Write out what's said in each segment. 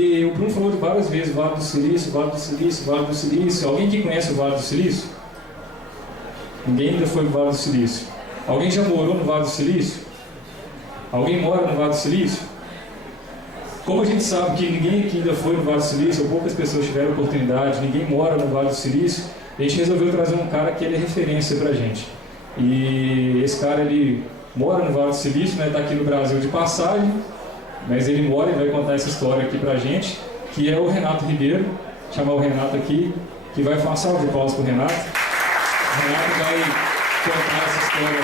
E o Bruno falou várias vezes, Vale do Silício, Vale do Silício, Vale do Silício. Alguém que conhece o Vale do Silício? Ninguém ainda foi no Vale do Silício. Alguém já morou no Vale do Silício? Alguém mora no Vale do Silício? Como a gente sabe que ninguém aqui ainda foi no Vale do Silício, ou poucas pessoas tiveram oportunidade, ninguém mora no Vale do Silício, a gente resolveu trazer um cara que ele é referência pra gente. E esse cara, ele mora no Vale do Silício, né, tá aqui no Brasil de passagem, mas ele mora e vai contar essa história aqui pra gente, que é o Renato Ribeiro. Vou chamar o Renato aqui, que vai fazer uma salva de palmas pro Renato. O Renato vai contar essa história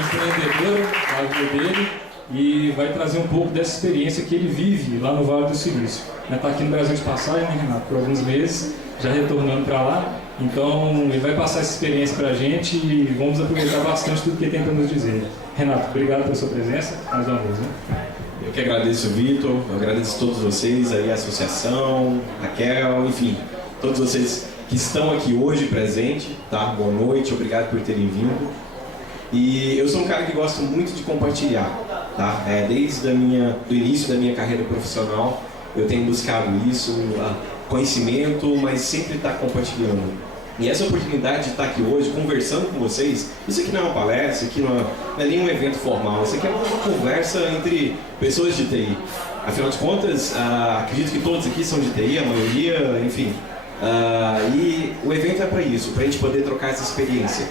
empreendedora da vida dele e vai trazer um pouco dessa experiência que ele vive lá no Vale do Silício. Está aqui no Brasil de passagem, né, Renato, por alguns meses, já retornando para lá. Então, ele vai passar essa experiência para a gente e vamos aproveitar bastante tudo que ele tem para nos dizer. Renato, obrigado pela sua presença, mais uma vez. Né? Eu que agradeço, Vitor, eu agradeço a todos vocês, aí, a associação, a Raquel, enfim, todos vocês que estão aqui hoje presente, tá? Boa noite, obrigado por terem vindo. E eu sou um cara que gosta muito de compartilhar, tá? Desde do início da minha carreira profissional, eu tenho buscado isso, conhecimento, mas sempre estar compartilhando. E essa oportunidade de estar aqui hoje, conversando com vocês, isso aqui não é uma palestra, isso aqui não é nenhum evento formal, isso aqui é uma conversa entre pessoas de TI. Afinal de contas, acredito que todos aqui são de TI, a maioria, enfim. E o evento é para isso, para a gente poder trocar essa experiência.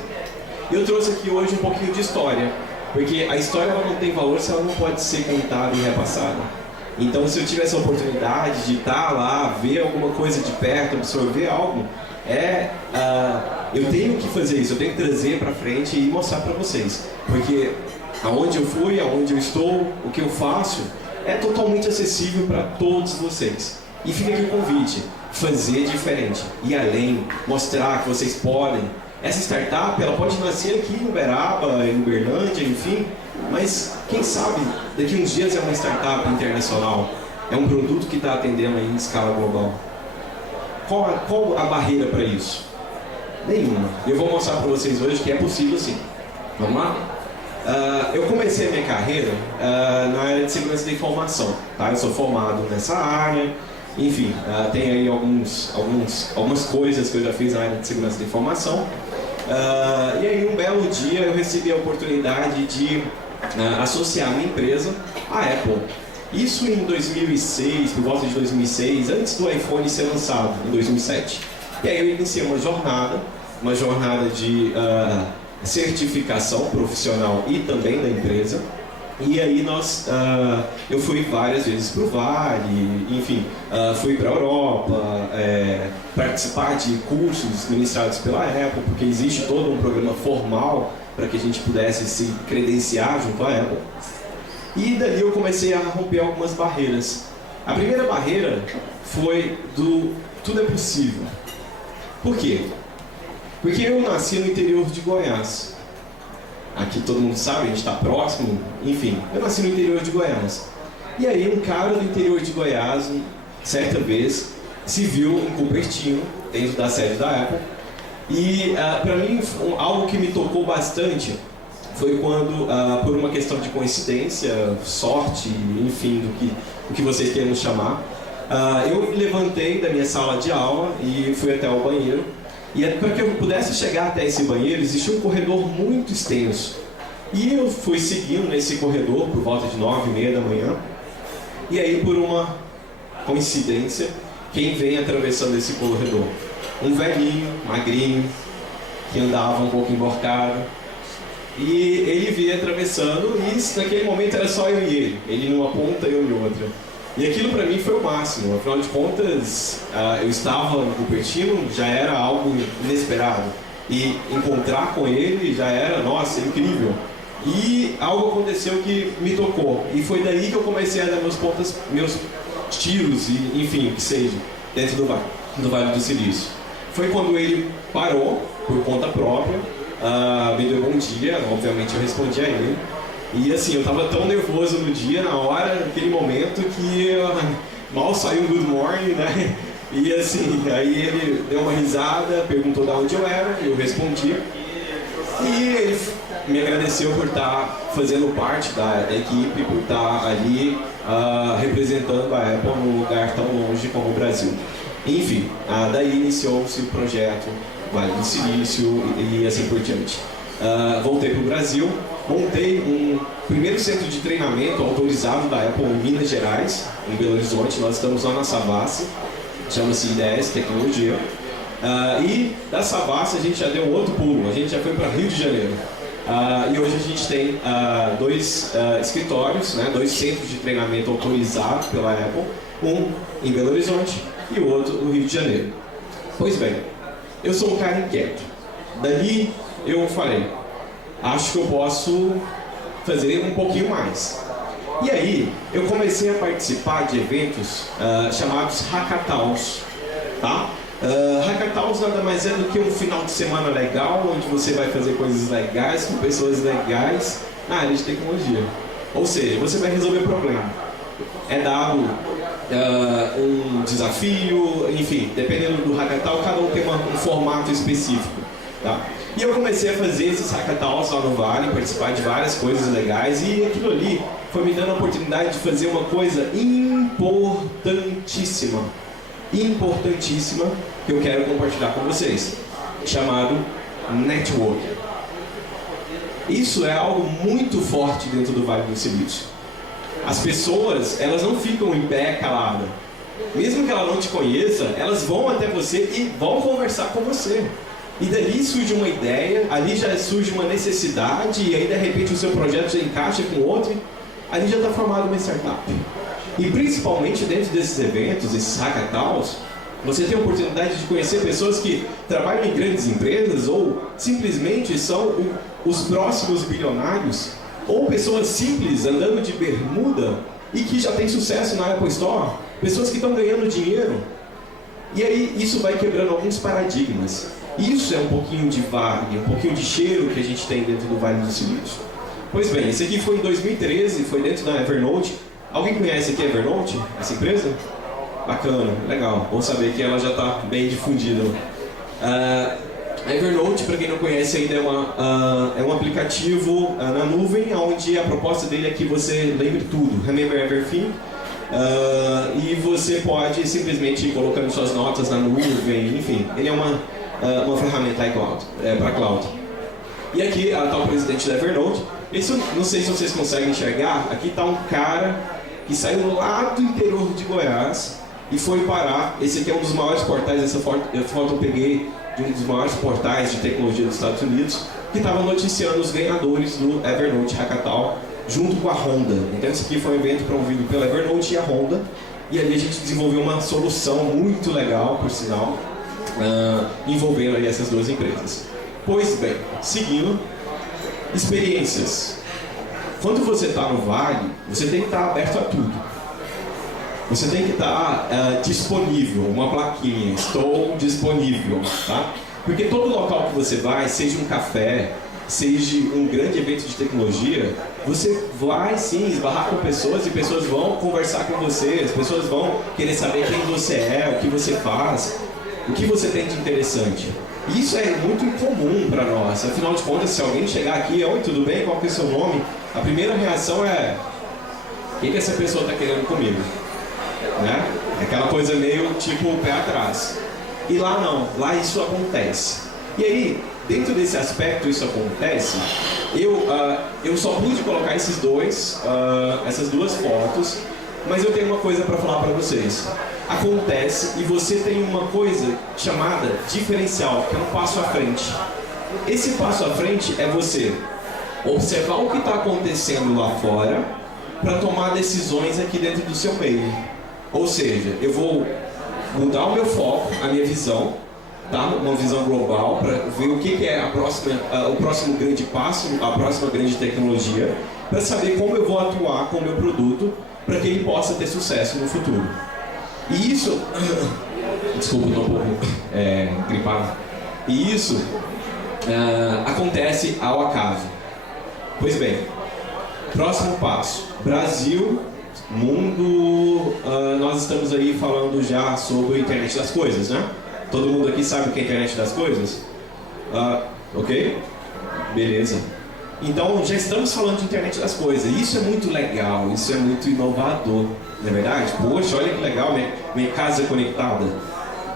Eu trouxe aqui hoje um pouquinho de história, porque a história ela não tem valor se ela não pode ser contada e repassada. Então, se eu tiver essa oportunidade de estar lá, ver alguma coisa de perto, absorver algo, eu tenho que fazer isso, eu tenho que trazer para frente e mostrar para vocês. Porque aonde eu fui, aonde eu estou, o que eu faço, é totalmente acessível para todos vocês. E fica aqui o convite, fazer diferente, ir além, mostrar que vocês podem. Essa startup, ela pode nascer aqui em Uberaba, em Uberlândia, enfim, mas quem sabe daqui uns dias é uma startup internacional, é um produto que está atendendo aí em escala global. Qual a barreira para isso? Nenhuma. Eu vou mostrar para vocês hoje que é possível sim. Vamos lá? Eu comecei a minha carreira na área de segurança da informação, tá? Eu sou formado nessa área, enfim, tem aí algumas coisas que eu já fiz na área de segurança da informação. E aí um belo dia eu recebi a oportunidade de associar minha empresa à Apple. Isso em 2006, por volta de 2006, antes do iPhone ser lançado, em 2007. E aí eu iniciei uma jornada de certificação profissional e também da empresa. E aí eu fui várias vezes para o Vale, enfim, fui para a Europa, participar de cursos ministrados pela Apple, porque existe todo um programa formal para que a gente pudesse se credenciar junto à Apple. E dali eu comecei a romper algumas barreiras. A primeira barreira foi do tudo é possível. Por quê? Porque eu nasci no interior de Goiás. Aqui todo mundo sabe, a gente está próximo, enfim, eu nasci no interior de Goiás. E aí um cara do interior de Goiás, certa vez, se viu em Cupertino, dentro da sede da Apple. E para mim, algo que me tocou bastante foi quando, por uma questão de coincidência, sorte, enfim, do que vocês queiram chamar, eu me levantei da minha sala de aula e fui até o banheiro. E para que eu pudesse chegar até esse banheiro, existia um corredor muito extenso. E eu fui seguindo nesse corredor por volta de 9h30 da manhã. E aí, por uma coincidência, quem vem atravessando esse corredor? Um velhinho, magrinho, que andava um pouco emborcado. E ele vinha atravessando e naquele momento era só eu e ele. Ele numa ponta e eu em outra. E aquilo para mim foi o máximo, afinal de contas, eu estava no Cupertino, já era algo inesperado. E encontrar com ele já era, nossa, incrível. E algo aconteceu que me tocou. E foi daí que eu comecei a dar meus tiros, e, enfim, o que seja, dentro do Vale do Silício. Foi quando ele parou, por conta própria, me deu bom dia, obviamente eu respondi a ele. E assim, eu tava tão nervoso no dia, na hora, naquele momento, que mal saiu um good morning, né? E assim, aí ele deu uma risada, perguntou de onde eu era, eu respondi. E ele me agradeceu por estar fazendo parte da equipe, por estar ali representando a Apple num lugar tão longe como o Brasil. Enfim, daí iniciou-se o projeto Vale do Silício e assim por diante. Voltei para o Brasil, montei um primeiro centro de treinamento autorizado da Apple em Minas Gerais, em Belo Horizonte. Nós estamos lá na Savassi, chama-se IDS Tecnologia. E da Savassi a gente já deu um outro pulo, a gente já foi para Rio de Janeiro. E hoje a gente tem dois escritórios, né, dois centros de treinamento autorizados pela Apple, um em Belo Horizonte e o outro no Rio de Janeiro. Pois bem, eu sou um cara inquieto. Dali eu falei, acho que eu posso fazer um pouquinho mais. E aí eu comecei a participar de eventos chamados Hackathons, tá? Hackathons nada mais é do que um final de semana legal, onde você vai fazer coisas legais com pessoas legais na área de tecnologia. Ou seja, você vai resolver problema. É dado um desafio, enfim, dependendo do hackathon, cada um tem um formato específico, tá? E eu comecei a fazer esses hackathons lá no Vale, participar de várias coisas legais, e aquilo ali foi me dando a oportunidade de fazer uma coisa importantíssima, que eu quero compartilhar com vocês, chamado network. Isso é algo muito forte dentro do Vale do Silício. As pessoas, elas não ficam em pé calada. Mesmo que ela não te conheça, elas vão até você e vão conversar com você. E dali surge uma ideia, ali já surge uma necessidade, e aí de repente o seu projeto já encaixa com outro, ali já está formada uma startup. E principalmente dentro desses eventos, esses hackathons, você tem a oportunidade de conhecer pessoas que trabalham em grandes empresas ou simplesmente são os próximos bilionários, ou pessoas simples andando de bermuda e que já têm sucesso na Apple Store, pessoas que estão ganhando dinheiro. E aí isso vai quebrando alguns paradigmas. Isso é um pouquinho de Vale, um pouquinho de cheiro que a gente tem dentro do Vale do Silício. Pois bem, esse aqui foi em 2013, foi dentro da Evernote. Alguém conhece aqui a Evernote, essa empresa? Bacana, legal, bom saber que ela já está bem difundida. A Evernote, para quem não conhece ainda, é um aplicativo na nuvem, onde a proposta dele é que você lembre tudo, remember everything, e você pode simplesmente ir colocando suas notas na nuvem, enfim, ele é uma ferramenta para cloud. E aqui está o presidente da Evernote. Isso, não sei se vocês conseguem enxergar, aqui está um cara que saiu lá do interior de Goiás e foi parar. Esse aqui é um dos maiores portais, essa foto eu peguei de um dos maiores portais de tecnologia dos Estados Unidos, que estava noticiando os ganhadores do Evernote Hackathon junto com a Honda. Então esse aqui foi um evento promovido pela Evernote e a Honda, e ali a gente desenvolveu uma solução muito legal, por sinal, envolvendo aí essas duas empresas. Pois bem, seguindo, experiências. Quando você está no Vale, você tem que estar aberto a tudo. Você tem que estar disponível, uma plaquinha, estou disponível, tá? Porque todo local que você vai, seja um café, seja um grande evento de tecnologia, você vai sim esbarrar com pessoas e pessoas vão conversar com você, as pessoas vão querer saber quem você é, o que você faz, o que você tem de interessante. E isso é muito incomum para nós. Afinal de contas, se alguém chegar aqui, oi, tudo bem? Qual que é o seu nome? A primeira reação é: o que essa pessoa está querendo comigo? Né? Aquela coisa meio tipo pé atrás. E lá não, lá isso acontece. E aí, dentro desse aspecto isso acontece, eu só pude colocar essas duas fotos, mas eu tenho uma coisa para falar para vocês. Acontece, e você tem uma coisa chamada diferencial, que é um passo à frente. Esse passo à frente é você observar o que está acontecendo lá fora para tomar decisões aqui dentro do seu meio. Ou seja, eu vou mudar o meu foco, a minha visão, tá? Uma visão global, para ver o que é o próximo grande passo, a próxima grande tecnologia, para saber como eu vou atuar com o meu produto para que ele possa ter sucesso no futuro. E isso... Desculpa, estou um pouco gripado. E isso acontece ao acaso. Pois bem, próximo passo. Brasil, mundo... nós estamos aí falando já sobre a internet das coisas, né? Todo mundo aqui sabe o que é a internet das coisas? Ok? Beleza. Então já estamos falando de internet das coisas. Isso é muito legal, isso é muito inovador, não é verdade? Poxa, olha que legal, minha casa conectada.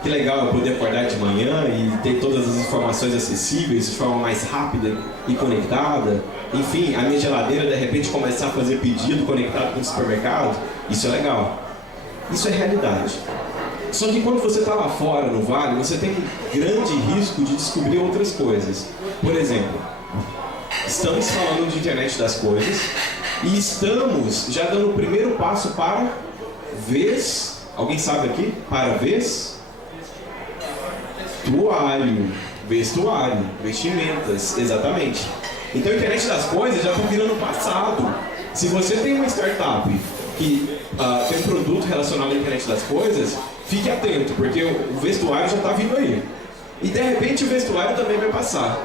Que legal eu poder acordar de manhã e ter todas as informações acessíveis de forma mais rápida e conectada. Enfim, a minha geladeira de repente começar a fazer pedido conectado com o supermercado. Isso é legal. Isso é realidade. Só que quando você está lá fora, no vale, você tem um grande risco de descobrir outras coisas. Por exemplo, estamos falando de internet das coisas e estamos já dando o primeiro passo para alguém sabe aqui? Para vestuário, vestimentas, exatamente. Então a internet das coisas já está virando passado. Se você tem uma startup que tem um produto relacionado à internet das coisas, fique atento, porque o vestuário já está vindo aí. E de repente o vestuário também vai passar.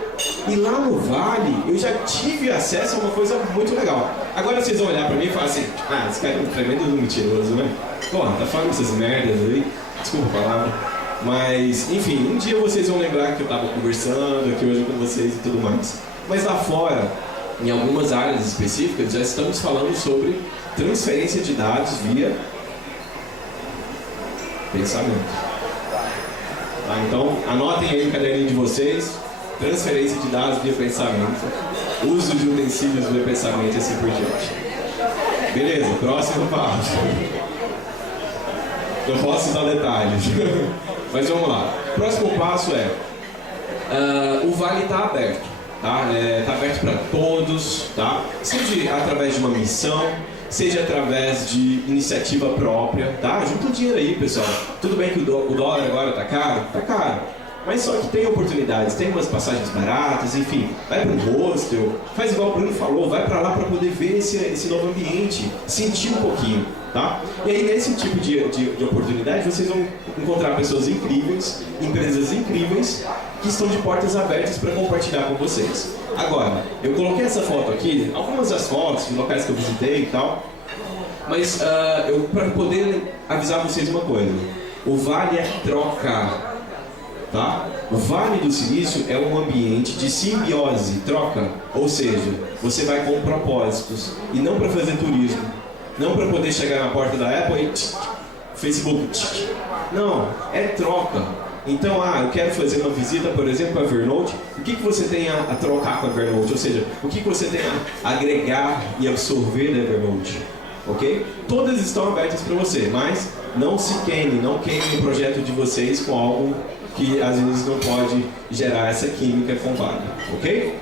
E lá no Vale, eu já tive acesso a uma coisa muito legal. Agora vocês vão olhar para mim e falar assim, esse cara é um tremendo mentiroso, né? Pô, tá falando essas merdas aí, desculpa a palavra. Mas, enfim, um dia vocês vão lembrar que eu estava conversando aqui hoje com vocês e tudo mais. Mas lá fora, em algumas áreas específicas, já estamos falando sobre transferência de dados via pensamento. Tá, então, anotem aí no caderninho de vocês, transferência de dados via pensamento, uso de utensílios via pensamento e assim por diante. Beleza, próximo passo. Eu posso dar detalhes. Mas vamos lá. O próximo passo o Vale está aberto. Tá? Tá aberto para todos. Tá? Seja através de uma missão, seja através de iniciativa própria. Tá? Junta o dinheiro aí, pessoal. Tudo bem que o dólar agora está caro? Está caro. Mas só que tem oportunidades, tem umas passagens baratas, enfim, vai para um hostel, faz igual o Bruno falou, vai para lá para poder ver esse novo ambiente, sentir um pouquinho, tá? E aí nesse tipo de oportunidade vocês vão encontrar pessoas incríveis, empresas incríveis, que estão de portas abertas para compartilhar com vocês. Agora, eu coloquei essa foto aqui, algumas das fotos de locais que eu visitei e tal, mas para poder avisar vocês uma coisa, o Vale é troca. Tá? O Vale do Silício é um ambiente de simbiose, troca, ou seja, você vai com propósitos e não para fazer turismo, não para poder chegar na porta da Apple e Facebook, não, é troca. Então, eu quero fazer uma visita, por exemplo, para a Evernote, o que você tem a trocar com a Evernote, ou seja, o que você tem a agregar e absorver da Evernote, ok? Todas estão abertas para você, mas não se queime, não queime o projeto de vocês com algo que às vezes não pode gerar essa química com o Vale, ok?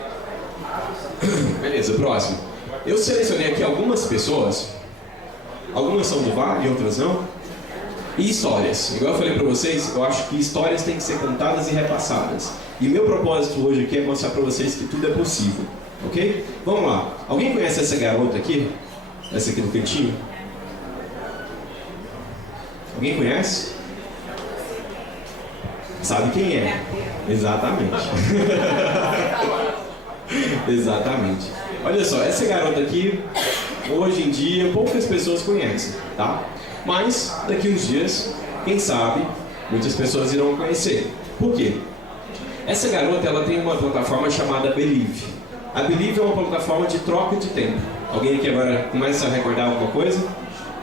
Beleza, próximo. Eu selecionei aqui algumas pessoas, algumas são do Vale, outras não, e histórias. Igual eu falei para vocês, eu acho que histórias têm que ser contadas e repassadas. E meu propósito hoje aqui é mostrar para vocês que tudo é possível, ok? Vamos lá. Alguém conhece essa garota aqui? Essa aqui do cantinho? Alguém conhece? Sabe quem é? Exatamente. Exatamente. Olha só, essa garota aqui, hoje em dia, poucas pessoas conhecem, tá? Mas, daqui uns dias, quem sabe, muitas pessoas irão conhecer. Por quê? Essa garota, ela tem uma plataforma chamada Believe. A Believe é uma plataforma de troca de tempo. Alguém aqui agora começa a recordar alguma coisa?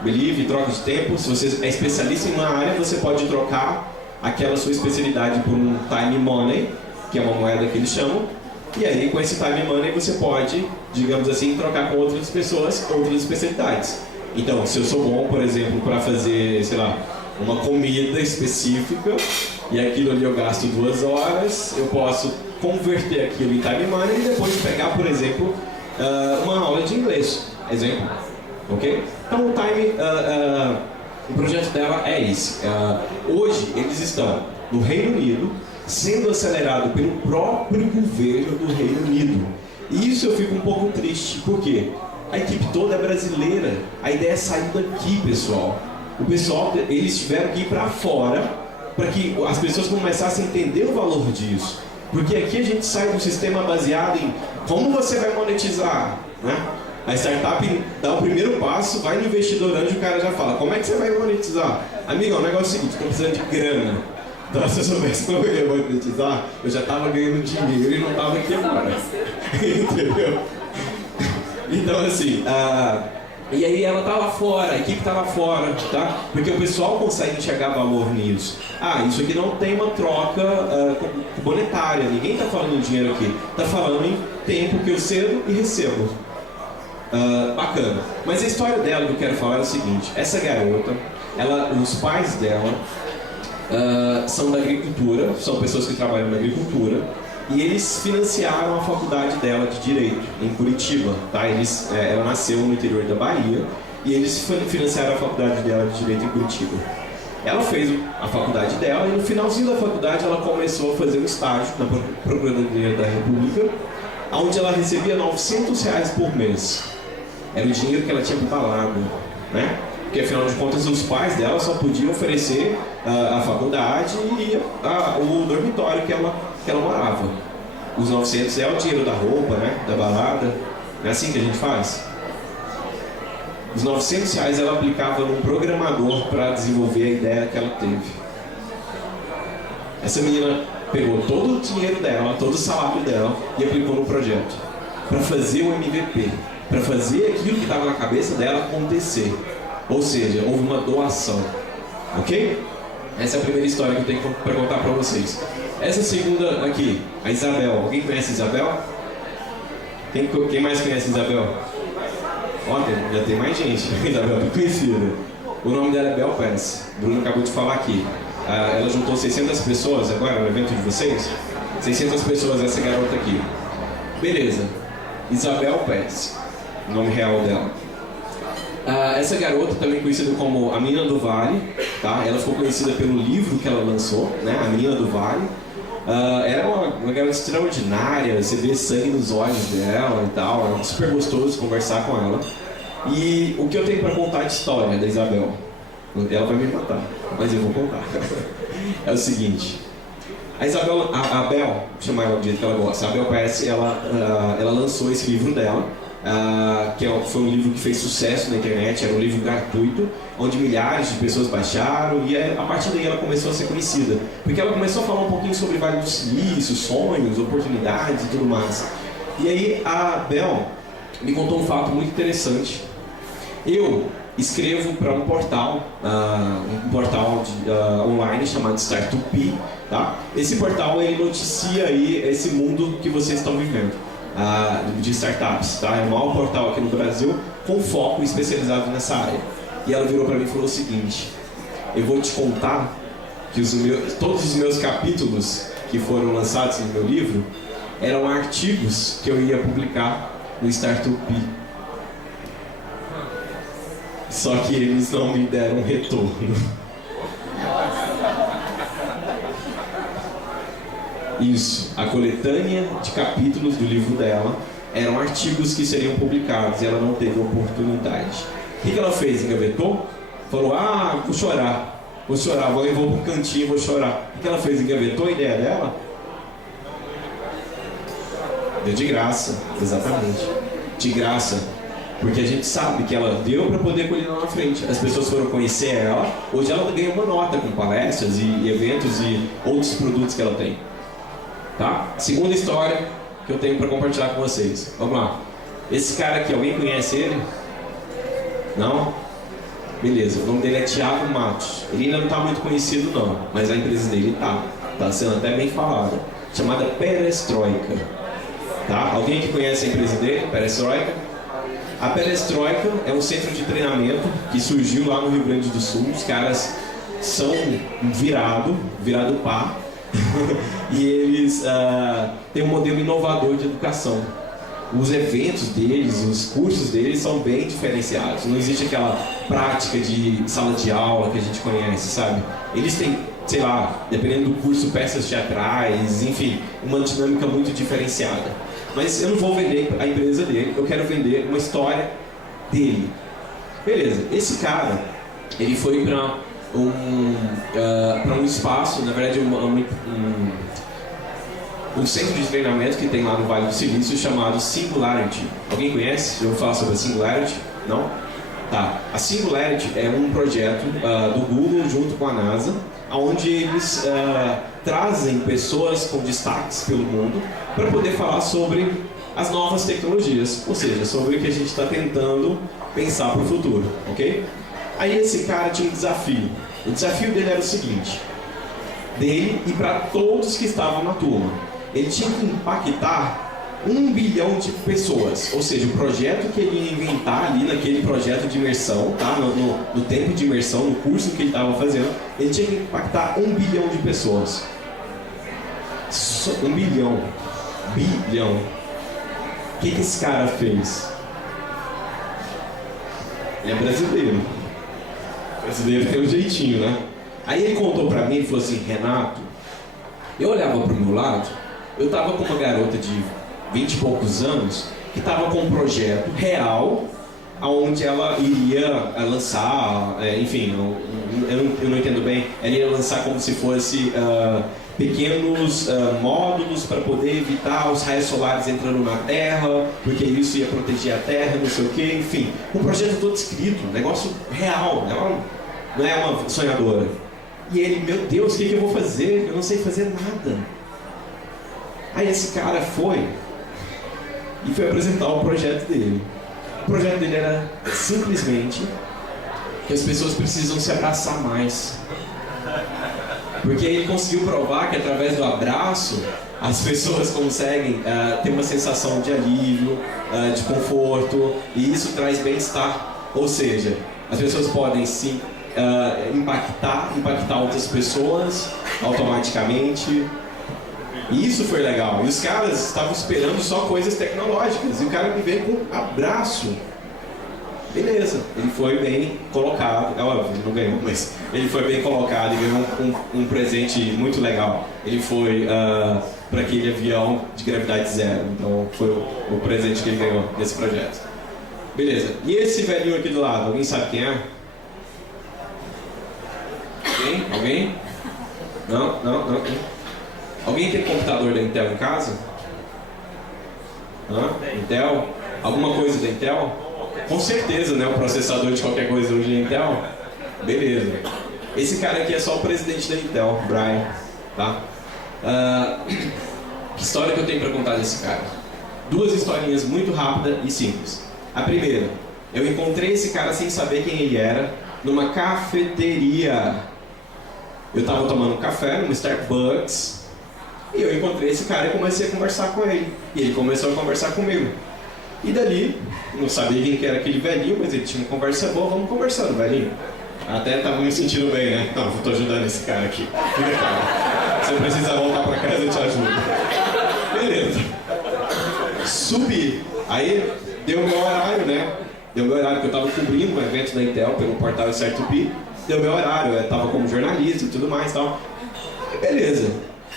Believe, troca de tempo. Se você é especialista em uma área, você pode trocar aquela sua especialidade por um time money, que é uma moeda que eles chamam, e aí com esse time money você pode, digamos assim, trocar com outras pessoas, outras especialidades. Então, se eu sou bom, por exemplo, para fazer, sei lá, uma comida específica, e aquilo ali eu gasto 2 horas, eu posso converter aquilo em time money e depois pegar, por exemplo, uma aula de inglês, exemplo, ok? Então o projeto dela é esse. Hoje eles estão no Reino Unido, sendo acelerado pelo próprio governo do Reino Unido. E isso eu fico um pouco triste, porque a equipe toda é brasileira. A ideia é sair daqui, pessoal. O pessoal, eles tiveram que ir para fora para que as pessoas começassem a entender o valor disso. Porque aqui a gente sai de um sistema baseado em como você vai monetizar, né? A startup dá o primeiro passo, vai no investidor anjo, o cara já fala, como é que você vai monetizar? Amigo, o negócio é o seguinte, estou precisando de grana. Então se eu soubesse como eu ia monetizar, eu já estava ganhando dinheiro e não estava aqui agora. Entendeu? Então, assim, e aí ela tá lá fora, a equipe tá lá fora, tá? Porque o pessoal consegue enxergar valor nisso. Isso aqui não tem uma troca monetária, ninguém tá falando em dinheiro aqui, tá falando em tempo que eu cedo e recebo. Bacana. Mas a história dela que eu quero falar é o seguinte: essa garota, os pais dela são da agricultura, são pessoas que trabalham na agricultura, e eles financiaram a faculdade dela de Direito, em Curitiba, tá? Ela nasceu no interior da Bahia, e eles financiaram a faculdade dela de Direito em Curitiba. Ela fez a faculdade dela, e no finalzinho da faculdade ela começou a fazer um estágio na Procuradoria da República, onde ela recebia R$900 por mês. Era o dinheiro que ela tinha para balada, né? Porque afinal de contas os pais dela só podiam oferecer a faculdade e o dormitório que ela morava. Os 900 é o dinheiro da roupa, né? Da balada. Não é assim que a gente faz? Os R$900 ela aplicava num programador para desenvolver a ideia que ela teve. Essa menina pegou todo o dinheiro dela, todo o salário dela e aplicou no projeto para fazer o MVP, para fazer aquilo que estava na cabeça dela acontecer. Ou seja, houve uma doação. Ok? Essa é a primeira história que eu tenho para contar para vocês. Essa segunda aqui, a Isabel. Alguém conhece a Isabel? Quem mais conhece a Isabel? Ontem já tem mais gente. A Isabel é conhecida. O nome dela é Bel Pérez. O Bruno acabou de falar aqui. Ela juntou 600 pessoas agora no evento de vocês. 600 pessoas, essa garota aqui. Beleza. Isabel Pérez, o nome real dela. Essa garota, também conhecida como a Menina do Vale, tá? Ela ficou conhecida pelo livro que ela lançou, né? A Menina do Vale. Era uma garota extraordinária, você vê sangue nos olhos dela e tal, é super gostoso conversar com ela. E o que eu tenho para contar de história da Isabel? Ela vai me matar, mas eu vou contar. É o seguinte: a Isabel, a Bel, vou chamar ela do jeito que ela gosta, a Bel Pérez, ela lançou esse livro dela. Foi um livro que fez sucesso na internet, era um livro gratuito, onde milhares de pessoas baixaram, e a partir daí ela começou a ser conhecida, porque ela começou a falar um pouquinho sobre Vale do Silício, sonhos, oportunidades e tudo mais. E aí a Bel me contou um fato muito interessante. Eu escrevo para um portal online chamado Startup, tá? Esse portal ele noticia aí esse mundo que vocês estão vivendo. De startups, tá? É o maior portal aqui no Brasil com foco especializado nessa área. E ela virou para mim e falou o seguinte: eu vou te contar que todos os meus capítulos que foram lançados no meu livro eram artigos que eu ia publicar no Startup. Só que eles não me deram retorno. Isso, a coletânea de capítulos do livro dela eram artigos que seriam publicados e ela não teve oportunidade. O que ela fez? Engavetou? Falou: vou chorar, vou pro cantinho e vou chorar. O que ela fez? Engavetou a ideia dela? Deu de graça, exatamente. De graça. Porque a gente sabe que ela deu para poder colher lá na frente. As pessoas foram conhecer ela, hoje ela ganha uma nota com palestras e eventos e outros produtos que ela tem. Tá? Segunda história que eu tenho para compartilhar com vocês. Vamos lá. Esse cara aqui, alguém conhece ele? Não? Beleza, o nome dele é Thiago Matos. Ele ainda não está muito conhecido não, mas a empresa dele tá sendo até bem falada. Chamada Perestroika. Tá? Alguém que conhece a empresa dele, Perestroika? A Perestroika é um centro de treinamento que surgiu lá no Rio Grande do Sul. Os caras são virado pá. E eles têm um modelo inovador de educação. Os eventos deles, os cursos deles são bem diferenciados. Não existe aquela prática de sala de aula que a gente conhece, sabe? Eles têm, sei lá, dependendo do curso, peças teatrais, enfim, uma dinâmica muito diferenciada. Mas eu não vou vender a empresa dele, eu quero vender uma história dele. Beleza, esse cara, ele foi para um espaço, na verdade um centro de treinamento que tem lá no Vale do Silício chamado Singularity. Alguém conhece? Já ouviu falar sobre a Singularity? Não? Tá. A Singularity é um projeto do Google junto com a NASA, onde eles trazem pessoas com destaques pelo mundo para poder falar sobre as novas tecnologias, ou seja, sobre o que a gente está tentando pensar para o futuro, ok? Aí esse cara tinha um desafio. O desafio dele era o seguinte, dele e para todos que estavam na turma. Ele tinha que impactar 1 bilhão de pessoas, ou seja, o projeto que ele ia inventar ali naquele projeto de imersão, tá? no tempo de imersão, no curso que ele estava fazendo, ele tinha que impactar 1 bilhão de pessoas. 1 bilhão. Bilhão. O que esse cara fez? Ele é brasileiro. O brasileiro tem um jeitinho, né? Aí ele contou pra mim e falou assim, Renato, eu olhava pro meu lado, eu tava com uma garota de 20 e poucos anos, que estava com um projeto real, onde ela iria lançar, enfim, eu não entendo bem, ela ia lançar como se fosse pequenos módulos para poder evitar os raios solares entrando na Terra, porque isso ia proteger a Terra, não sei o que, enfim, um projeto todo escrito, um negócio real, ela não é uma sonhadora. E ele, meu Deus, o que eu vou fazer? Eu não sei fazer nada. Aí esse cara foi e foi apresentar o projeto dele. O projeto dele era simplesmente que as pessoas precisam se abraçar mais. Porque ele conseguiu provar que através do abraço as pessoas conseguem ter uma sensação de alívio, de conforto, e isso traz bem-estar. Ou seja, as pessoas podem se impactar outras pessoas automaticamente. E isso foi legal. E os caras estavam esperando só coisas tecnológicas. E o cara me veio com um abraço. Beleza, ele foi bem colocado. É óbvio, ele não ganhou, mas ele foi bem colocado e ganhou um presente muito legal. Ele foi para aquele avião de gravidade zero. Então foi o presente que ele ganhou nesse projeto. Beleza. E esse velhinho aqui do lado, alguém sabe quem é? Alguém? Não. Alguém tem computador da Intel em casa? Intel? Alguma coisa da Intel? Com certeza, né? O processador de qualquer coisa hoje é Intel? Beleza. Esse cara aqui é só o presidente da Intel, Brian. Tá? Que história que eu tenho para contar desse cara? 2 historinhas muito rápidas e simples. A primeira, eu encontrei esse cara sem saber quem ele era, numa cafeteria. Eu estava tomando café numa Starbucks. E eu encontrei esse cara e comecei a conversar com ele. E ele começou a conversar comigo. E dali, não sabia quem que era aquele velhinho, mas ele tinha uma conversa boa, vamos conversando, velhinho. Até estava me sentindo bem, né? Não, eu tô ajudando esse cara aqui. Fica calmo. Se eu precisar voltar pra casa, eu te ajudo. Beleza. Subi. Aí, deu meu horário, né? Deu meu horário, porque eu estava cobrindo um evento da Intel pelo portal Certo-Pi. Deu meu horário, eu estava como jornalista e tudo mais e tal. E beleza.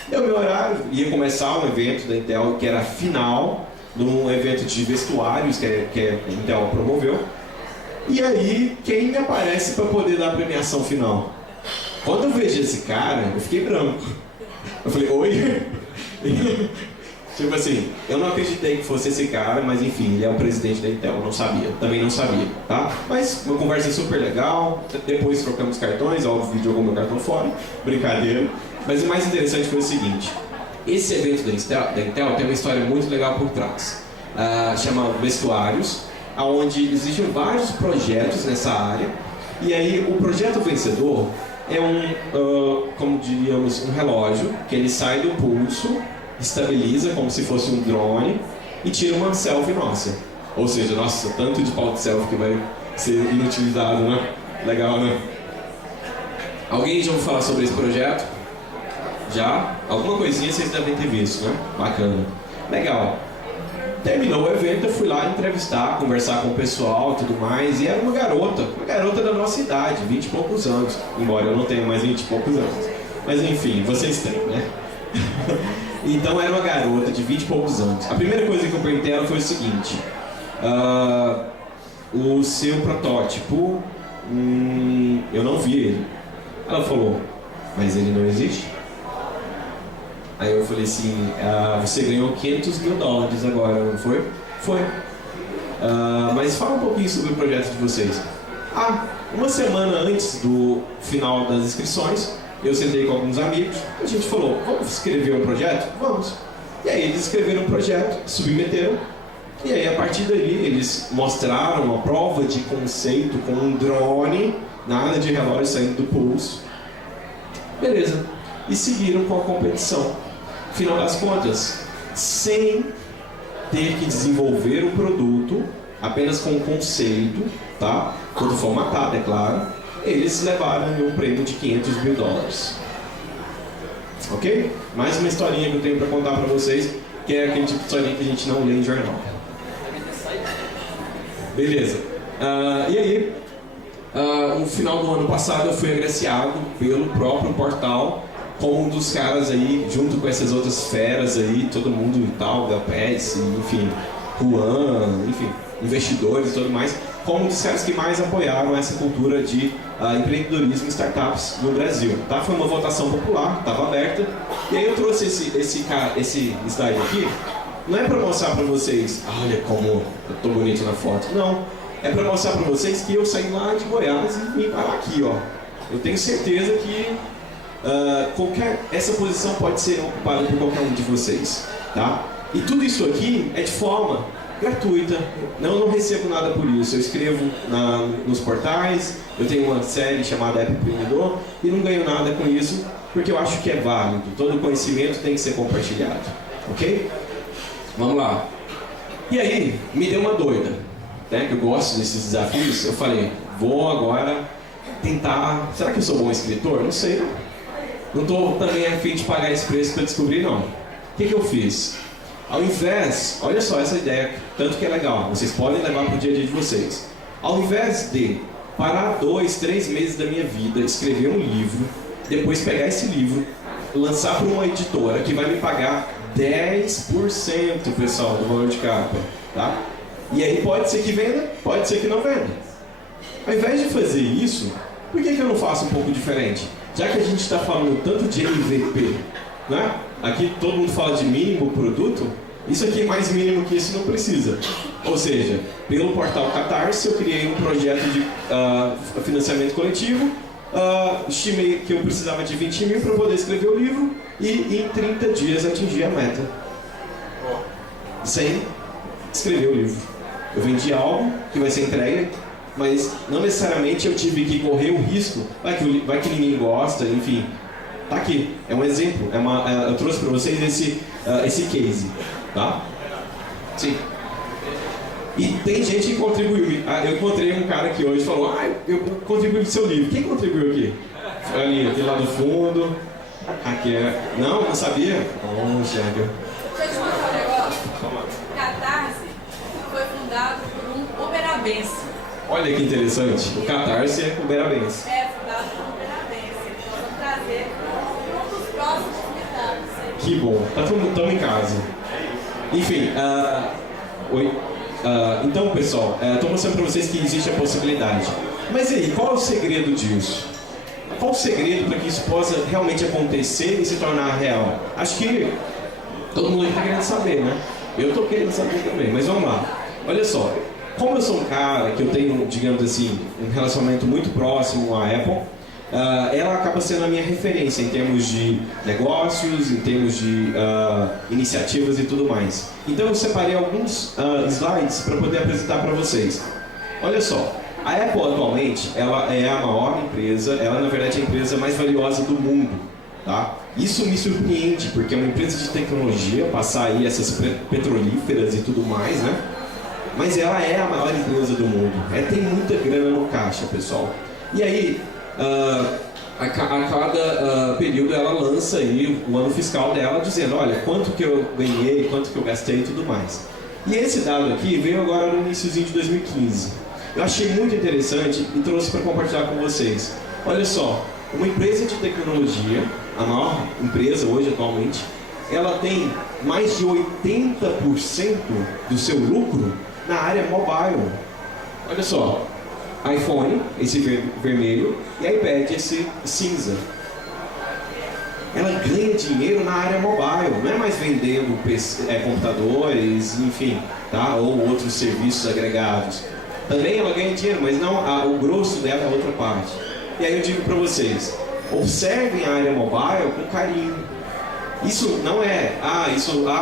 Deu meu horário, ia começar um evento da Intel, que era a final de um evento de vestuários que a Intel promoveu. E aí, quem me aparece para poder dar a premiação final? Quando eu vejo esse cara, eu fiquei branco. Eu falei, oi? Tipo assim, eu não acreditei que fosse esse cara, mas enfim, ele é o presidente da Intel, eu não sabia, também não sabia, tá? Mas uma conversa super legal, depois trocamos cartões, óbvio, jogou meu cartão fora, brincadeira. Mas o mais interessante foi o seguinte, esse evento da Intel tem uma história muito legal por trás. Chama Vestuários, onde existem vários projetos nessa área, e aí o projeto vencedor é como diríamos, um relógio, que ele sai do pulso, estabiliza como se fosse um drone e tira uma selfie nossa. Ou seja, nossa, tanto de pau de selfie que vai ser inutilizado, né? Legal, né? Alguém já ouviu falar sobre esse projeto? Já? Alguma coisinha vocês devem ter visto, né? Bacana. Legal. Terminou o evento, eu fui lá entrevistar, conversar com o pessoal e tudo mais, e era uma garota da nossa idade, 20 e poucos anos, embora eu não tenha mais 20 e poucos anos. Mas enfim, vocês têm, né? Então era uma garota de 20 e poucos anos. A primeira coisa que eu perguntei a ela foi o seguinte, o seu protótipo, eu não vi ele. Ela falou, mas ele não existe? Aí eu falei assim, você ganhou $500 mil agora, não foi? Foi. Mas fala um pouquinho sobre o projeto de vocês. Uma semana antes do final das inscrições, eu sentei com alguns amigos, a gente falou, vamos escrever um projeto? Vamos. E aí eles escreveram um projeto, submeteram, e aí a partir dali eles mostraram uma prova de conceito com um drone, nada de relógio saindo do pulso. Beleza. E seguiram com a competição. Final das contas, sem ter que desenvolver o produto, apenas com o conceito, tá? Quando formatado, é claro, eles levaram um prêmio de $500 mil. Ok? Mais uma historinha que eu tenho para contar para vocês, que é aquele tipo de historinha que a gente não lê em jornal. Beleza. E aí, no final do ano passado, eu fui agraciado pelo próprio portal como um dos caras aí, junto com essas outras feras aí, todo mundo e tal, Galpes, enfim, Juan, enfim, investidores e tudo mais, como um dos caras que mais apoiaram essa cultura de empreendedorismo e startups no Brasil. Tá? Foi uma votação popular, estava aberta, e aí eu trouxe esse slide aqui, não é para mostrar para vocês, olha como eu tô bonito na foto, não. É para mostrar para vocês que eu saí lá de Goiás e vim parar aqui, ó. Eu tenho certeza que essa posição pode ser ocupada por qualquer um de vocês, tá? E tudo isso aqui é de forma gratuita, eu não recebo nada por isso. Eu escrevo nos portais, eu tenho uma série chamada App Empreendedor e não ganho nada com isso, porque eu acho que é válido. Todo conhecimento tem que ser compartilhado, ok? Vamos lá. E aí, me deu uma doida, né? Que eu gosto desses desafios. Eu falei, vou agora tentar. Será que eu sou bom escritor? Não sei, não. Não estou também a fim de pagar esse preço para descobrir, não. O que eu fiz? Ao invés, olha só essa ideia, tanto que é legal, vocês podem levar para o dia a dia de vocês. Ao invés de parar 2, 3 meses da minha vida, escrever um livro, depois pegar esse livro, lançar para uma editora que vai me pagar 10%, pessoal, do valor de capa, tá? E aí pode ser que venda, pode ser que não venda. Ao invés de fazer isso, por que eu não faço um pouco diferente? Já que a gente está falando tanto de MVP, né? Aqui todo mundo fala de mínimo produto, isso aqui mais mínimo que isso não precisa. Ou seja, pelo portal Catarse eu criei um projeto de financiamento coletivo, estimei que eu precisava de 20 mil para poder escrever o livro e em 30 dias atingir a meta. Sem escrever o livro. Eu vendi algo que vai ser entregue, mas não necessariamente eu tive que correr o risco, vai que ninguém gosta, enfim. Tá aqui, é um exemplo, eu trouxe para vocês esse case, tá? Sim. E tem gente que contribuiu. Eu encontrei um cara que hoje falou, eu contribuí com o seu livro. Quem contribuiu aqui? Ali lá do fundo. Aqui é. Não sabia? Deixa eu te contar um negócio. Catarse foi fundado por um uberabense. Olha que interessante, o Catarse é uberabense. É, fundado por um uberabense. Nós vamos trazer um dos próximos convidados. Que bom, estamos em casa. Enfim, oi. Então, pessoal, estou mostrando para vocês que existe a possibilidade. Mas e aí, qual é o segredo disso? Qual o segredo para que isso possa realmente acontecer e se tornar real? Acho que todo mundo está querendo saber, né? Eu estou querendo saber também, mas vamos lá. Olha só, como eu sou um cara que eu tenho, digamos assim, um relacionamento muito próximo à Apple, ela acaba sendo a minha referência em termos de negócios, em termos de iniciativas e tudo mais. Então eu separei alguns slides para poder apresentar para vocês. Olha só, a Apple atualmente ela é a maior empresa, ela na verdade é a empresa mais valiosa do mundo, tá? Isso me surpreende porque é uma empresa de tecnologia, passar aí essas petrolíferas e tudo mais, né? Mas ela é a maior empresa do mundo. Tem muita grana no caixa, pessoal. E aí, a cada período ela lança aí o ano fiscal dela dizendo, olha, quanto que eu ganhei, quanto que eu gastei e tudo mais. E esse dado aqui veio agora no iníciozinho de 2015. Eu achei muito interessante e trouxe para compartilhar com vocês. Olha só, uma empresa de tecnologia, a maior empresa hoje atualmente, ela tem mais de 80% do seu lucro na área mobile. Olha só, iPhone, esse vermelho, e iPad, esse cinza. Ela ganha dinheiro na área mobile, não é mais vendendo computadores, enfim, tá? Ou outros serviços agregados. Também ela ganha dinheiro, mas não, o grosso dela é outra parte. E aí eu digo para vocês, observem a área mobile com carinho. Isso não é,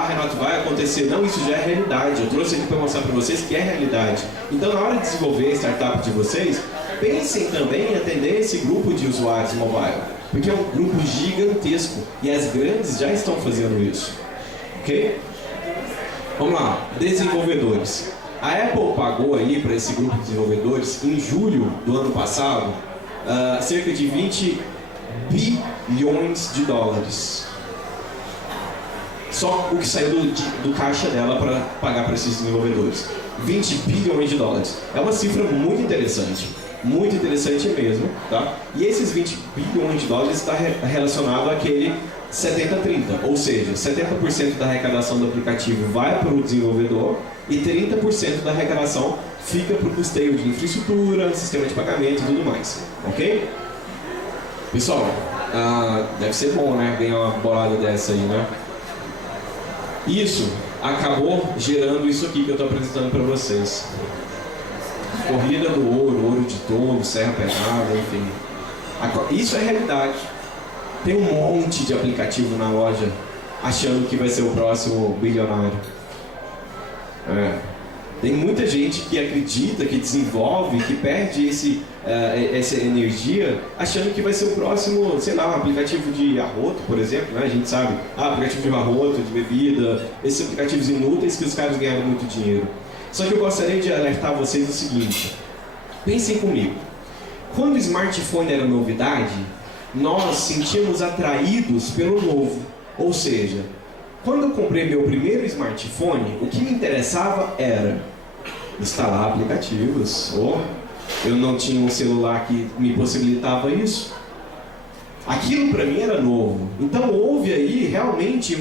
Renato, vai acontecer. Não, isso já é realidade. Eu trouxe aqui para mostrar para vocês que é realidade. Então, na hora de desenvolver a startup de vocês, pensem também em atender esse grupo de usuários mobile, porque é um grupo gigantesco e as grandes já estão fazendo isso. Ok? Vamos lá, desenvolvedores. A Apple pagou aí para esse grupo de desenvolvedores, em julho do ano passado, cerca de 20 bilhões de dólares. Só o que saiu do caixa dela para pagar para esses desenvolvedores. 20 bilhões de dólares. É uma cifra muito interessante mesmo, tá? E esses 20 bilhões de dólares está relacionado àquele 70-30, ou seja, 70% da arrecadação do aplicativo vai para o desenvolvedor e 30% da arrecadação fica para o custeio de infraestrutura, sistema de pagamento e tudo mais, ok? Pessoal, deve ser bom, né, ganhar uma bolada dessa aí, né? Isso acabou gerando isso aqui que eu estou apresentando para vocês. Corrida do ouro, ouro de tolo, serra pegada, enfim. Isso é realidade. Tem um monte de aplicativo na loja achando que vai ser o próximo bilionário. Tem muita gente que acredita, que desenvolve, que perde essa energia achando que vai ser o próximo, sei lá, um aplicativo de arroto, por exemplo, né? A gente sabe, aplicativo de arroto, de bebida, esses aplicativos inúteis que os caras ganharam muito dinheiro. Só que eu gostaria de alertar vocês o seguinte, pensem comigo, quando o smartphone era novidade, nós sentíamos atraídos pelo novo, ou seja, quando eu comprei meu primeiro smartphone, o que me interessava era instalar aplicativos, ou eu não tinha um celular que me possibilitava isso. Aquilo para mim era novo. Então houve aí realmente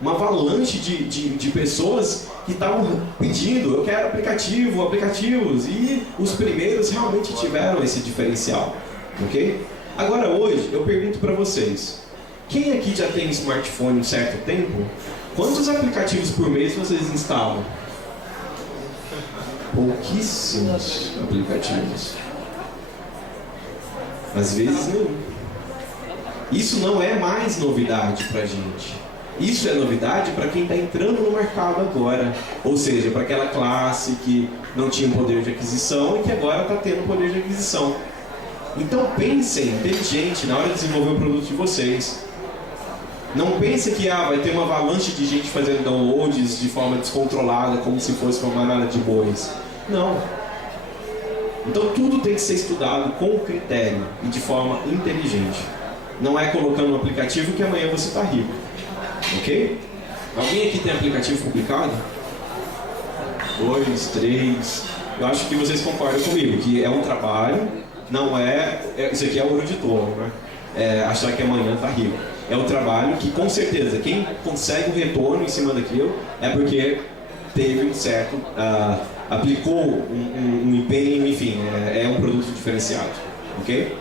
uma avalanche de pessoas que estavam pedindo, eu quero aplicativos, e os primeiros realmente tiveram esse diferencial, ok? Agora hoje eu pergunto para vocês, quem aqui já tem smartphone um certo tempo? Quantos aplicativos por mês vocês instalam? Pouquíssimos aplicativos. Às vezes nenhum. Isso não é mais novidade pra gente. Isso é novidade para quem está entrando no mercado agora. Ou seja, para aquela classe que não tinha poder de aquisição e que agora está tendo poder de aquisição. Então pensem inteligente na hora de desenvolver o produto de vocês. Não pensem que vai ter uma avalanche de gente fazendo downloads de forma descontrolada, como se fosse uma manada de bois. Não. Então tudo tem que ser estudado com critério e de forma inteligente. Não é colocando um aplicativo que amanhã você está rico. Ok? Alguém aqui tem aplicativo publicado? 2, 3. Eu acho que vocês concordam comigo, que é um trabalho, não é. Isso aqui é ouro de tolo, né? Achar que amanhã está rico. É um trabalho que, com certeza, quem consegue um retorno em cima daquilo é porque teve um certo. Aplicou um empenho, enfim, é um produto diferenciado. Ok?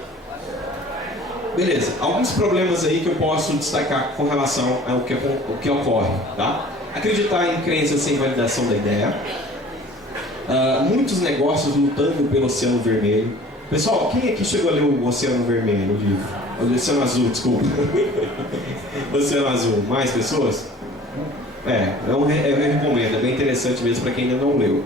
Beleza, alguns problemas aí que eu posso destacar com relação ao que ocorre, tá? Acreditar em crenças sem validação da ideia. Muitos negócios lutando pelo Oceano Vermelho. Pessoal, quem aqui chegou a ler o Oceano Vermelho, o livro? O Oceano Azul, desculpa. Oceano Azul, mais pessoas? Eu recomendo, é bem interessante mesmo para quem ainda não leu.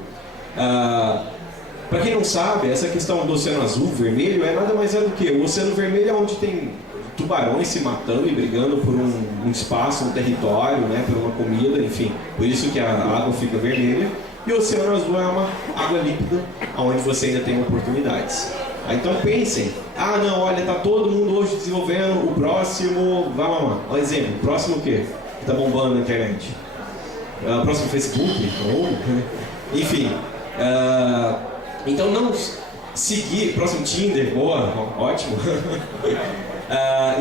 Para quem não sabe, essa questão do Oceano Azul, Vermelho, nada mais do que o Oceano Vermelho é onde tem tubarões se matando e brigando por um espaço, um território, né, por uma comida, enfim. Por isso que a água fica vermelha. E o Oceano Azul é uma água límpida, onde você ainda tem oportunidades. Então pensem, não, olha, tá todo mundo hoje desenvolvendo o próximo, vai lá, um exemplo, o próximo o quê? Que tá bombando na internet? O próximo Facebook? Enfim, então não seguir, próximo Tinder, boa, ótimo.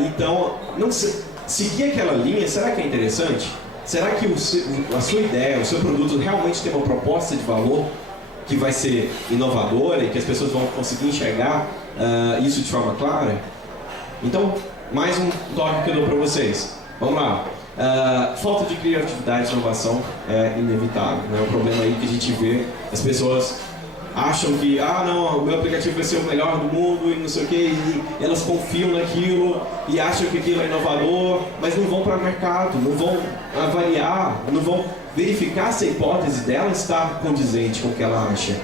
Então, não seguir aquela linha, será que é interessante? Será que a sua ideia, o seu produto realmente tem uma proposta de valor que vai ser inovadora e que as pessoas vão conseguir enxergar isso de forma clara? Então, mais um toque que eu dou para vocês. Vamos lá. Falta de criatividade e inovação é inevitável, né? É um problema aí que a gente vê as pessoas acham que, não, o meu aplicativo vai ser o melhor do mundo e não sei o que, e elas confiam naquilo e acham que aquilo é inovador, mas não vão para o mercado, não vão avaliar, não vão verificar se a hipótese dela está condizente com o que ela acha.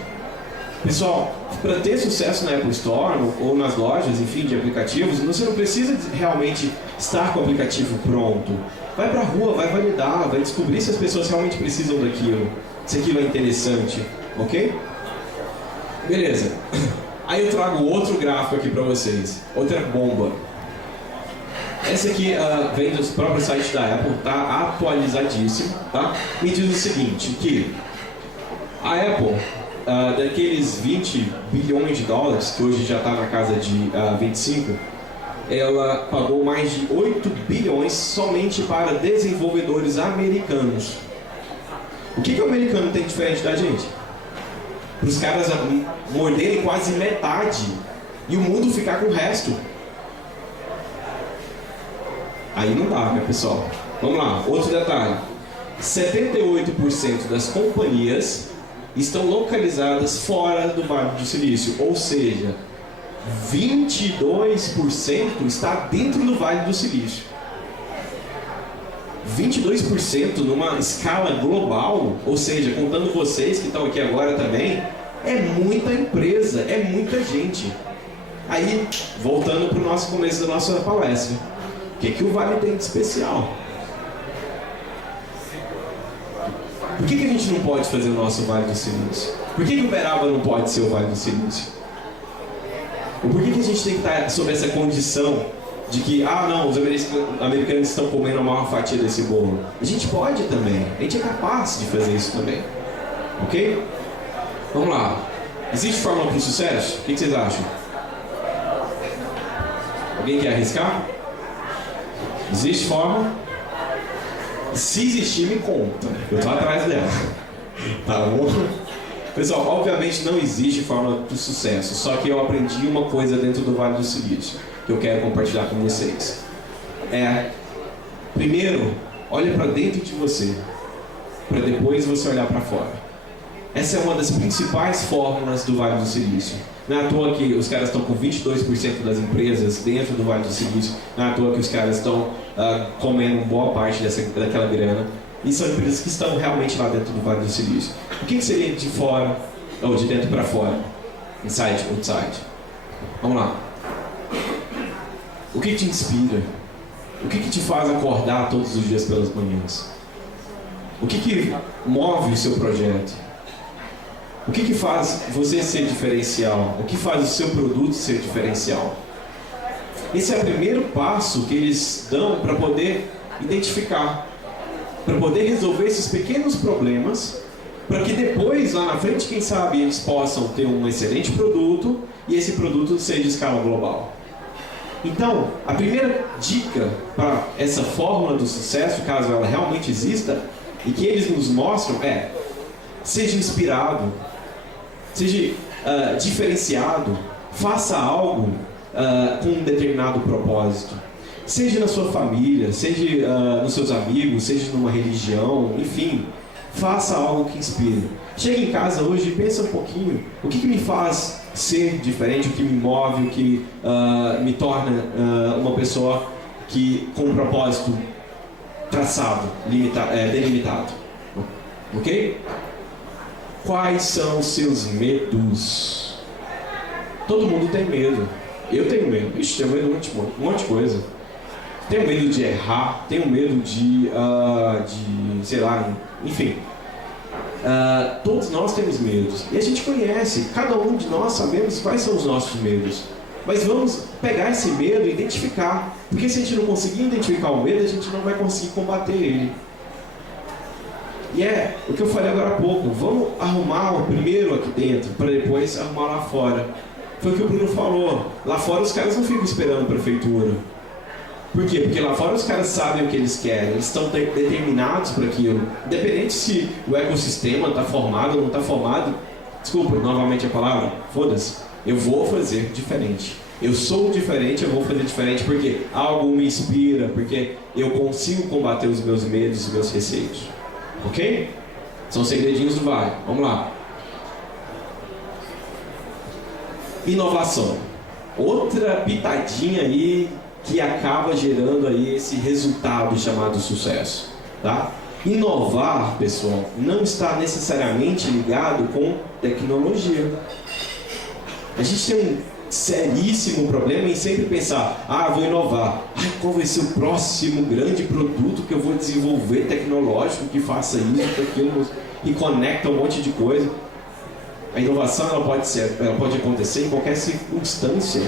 Pessoal, para ter sucesso na Apple Store ou nas lojas, enfim, de aplicativos, você não precisa realmente estar com o aplicativo pronto. Vai para a rua, vai validar, vai descobrir se as pessoas realmente precisam daquilo, se aquilo é interessante, ok? Beleza. Aí eu trago outro gráfico aqui para vocês, outra bomba. Essa aqui vem do próprio site da Apple, tá atualizadíssimo, tá? Me diz o seguinte, que a Apple, daqueles 20 bilhões de dólares, que hoje já está na casa de 25, ela pagou mais de 8 bilhões somente para desenvolvedores americanos. O que o americano tem diferente da gente? Para os caras morderem quase metade e o mundo ficar com o resto. Aí não dá, né, pessoal? Vamos lá, outro detalhe. 78% das companhias estão localizadas fora do Vale do Silício, ou seja, 22% está dentro do Vale do Silício. 22% numa escala global, ou seja, contando vocês que estão aqui agora também, é muita empresa, é muita gente. Aí, voltando para o nosso começo da nossa palestra, o que o Vale tem de especial? Por que a gente não pode fazer o nosso Vale do Silício? Por que Uberaba não pode ser o Vale do Silício? Ou por que a gente tem que estar sob essa condição de que, não, os americanos estão comendo a maior fatia desse bolo? A gente pode também, a gente é capaz de fazer isso também, ok? Vamos lá. Existe fórmula para o sucesso? O que vocês acham? Alguém quer arriscar? Existe fórmula? Se existir, me conta. Eu estou atrás dela. Tá bom? Pessoal, obviamente não existe fórmula para o sucesso. Só que eu aprendi uma coisa dentro do Vale do Silício que eu quero compartilhar com vocês. Primeiro, olha para dentro de você, para depois você olhar para fora. Essa é uma das principais fórmulas do Vale do Silício. Não é à toa que os caras estão com 22% das empresas dentro do Vale do Silício. Não é à toa que os caras estão comendo boa parte daquela grana. E são empresas que estão realmente lá dentro do Vale do Silício. O que seria de fora, ou de dentro para fora? Inside, outside. Vamos lá. O que te inspira? O que te faz acordar todos os dias pelas manhãs? O que move o seu projeto? O que faz você ser diferencial? O que faz o seu produto ser diferencial? Esse é o primeiro passo que eles dão para poder identificar, para poder resolver esses pequenos problemas, para que depois, lá na frente, quem sabe, eles possam ter um excelente produto e esse produto seja de escala global. Então, a primeira dica para essa fórmula do sucesso, caso ela realmente exista, e que eles nos mostram seja inspirado, seja diferenciado, faça algo com um determinado propósito. Seja na sua família, seja nos seus amigos, seja numa religião, enfim, faça algo que inspire. Chega em casa hoje e pensa um pouquinho, o que me faz ser diferente, o que me move, o que me torna uma pessoa com um propósito traçado, delimitado. Ok? Quais são os seus medos? Todo mundo tem medo. Eu tenho medo. Ixi, tenho medo de um monte de coisa. Tenho medo de errar, tenho medo de sei lá, enfim. Todos nós temos medos. E a gente conhece, cada um de nós sabemos quais são os nossos medos. Mas vamos pegar esse medo e identificar. Porque se a gente não conseguir identificar o medo, a gente não vai conseguir combater ele. E o que eu falei agora há pouco, vamos arrumar o primeiro aqui dentro, para depois arrumar lá fora. Foi o que o Bruno falou, lá fora os caras não ficam esperando a prefeitura. Por quê? Porque lá fora os caras sabem o que eles querem, eles estão determinados para aquilo. Independente se o ecossistema está formado ou não está formado, desculpa, novamente a palavra, foda-se, eu vou fazer diferente. Eu sou diferente, eu vou fazer diferente porque algo me inspira, porque eu consigo combater os meus medos e os meus receios. Ok? São segredinhos do Vale. Vamos lá. Inovação. Outra pitadinha aí que acaba gerando aí esse resultado chamado sucesso, tá? Inovar, pessoal, não está necessariamente ligado com tecnologia. A gente tem um seríssimo problema em sempre pensar, vou inovar. Qual vai ser o próximo grande produto que eu vou desenvolver tecnológico que faça isso, aquilo e conecta um monte de coisa. A inovação ela pode acontecer em qualquer circunstância.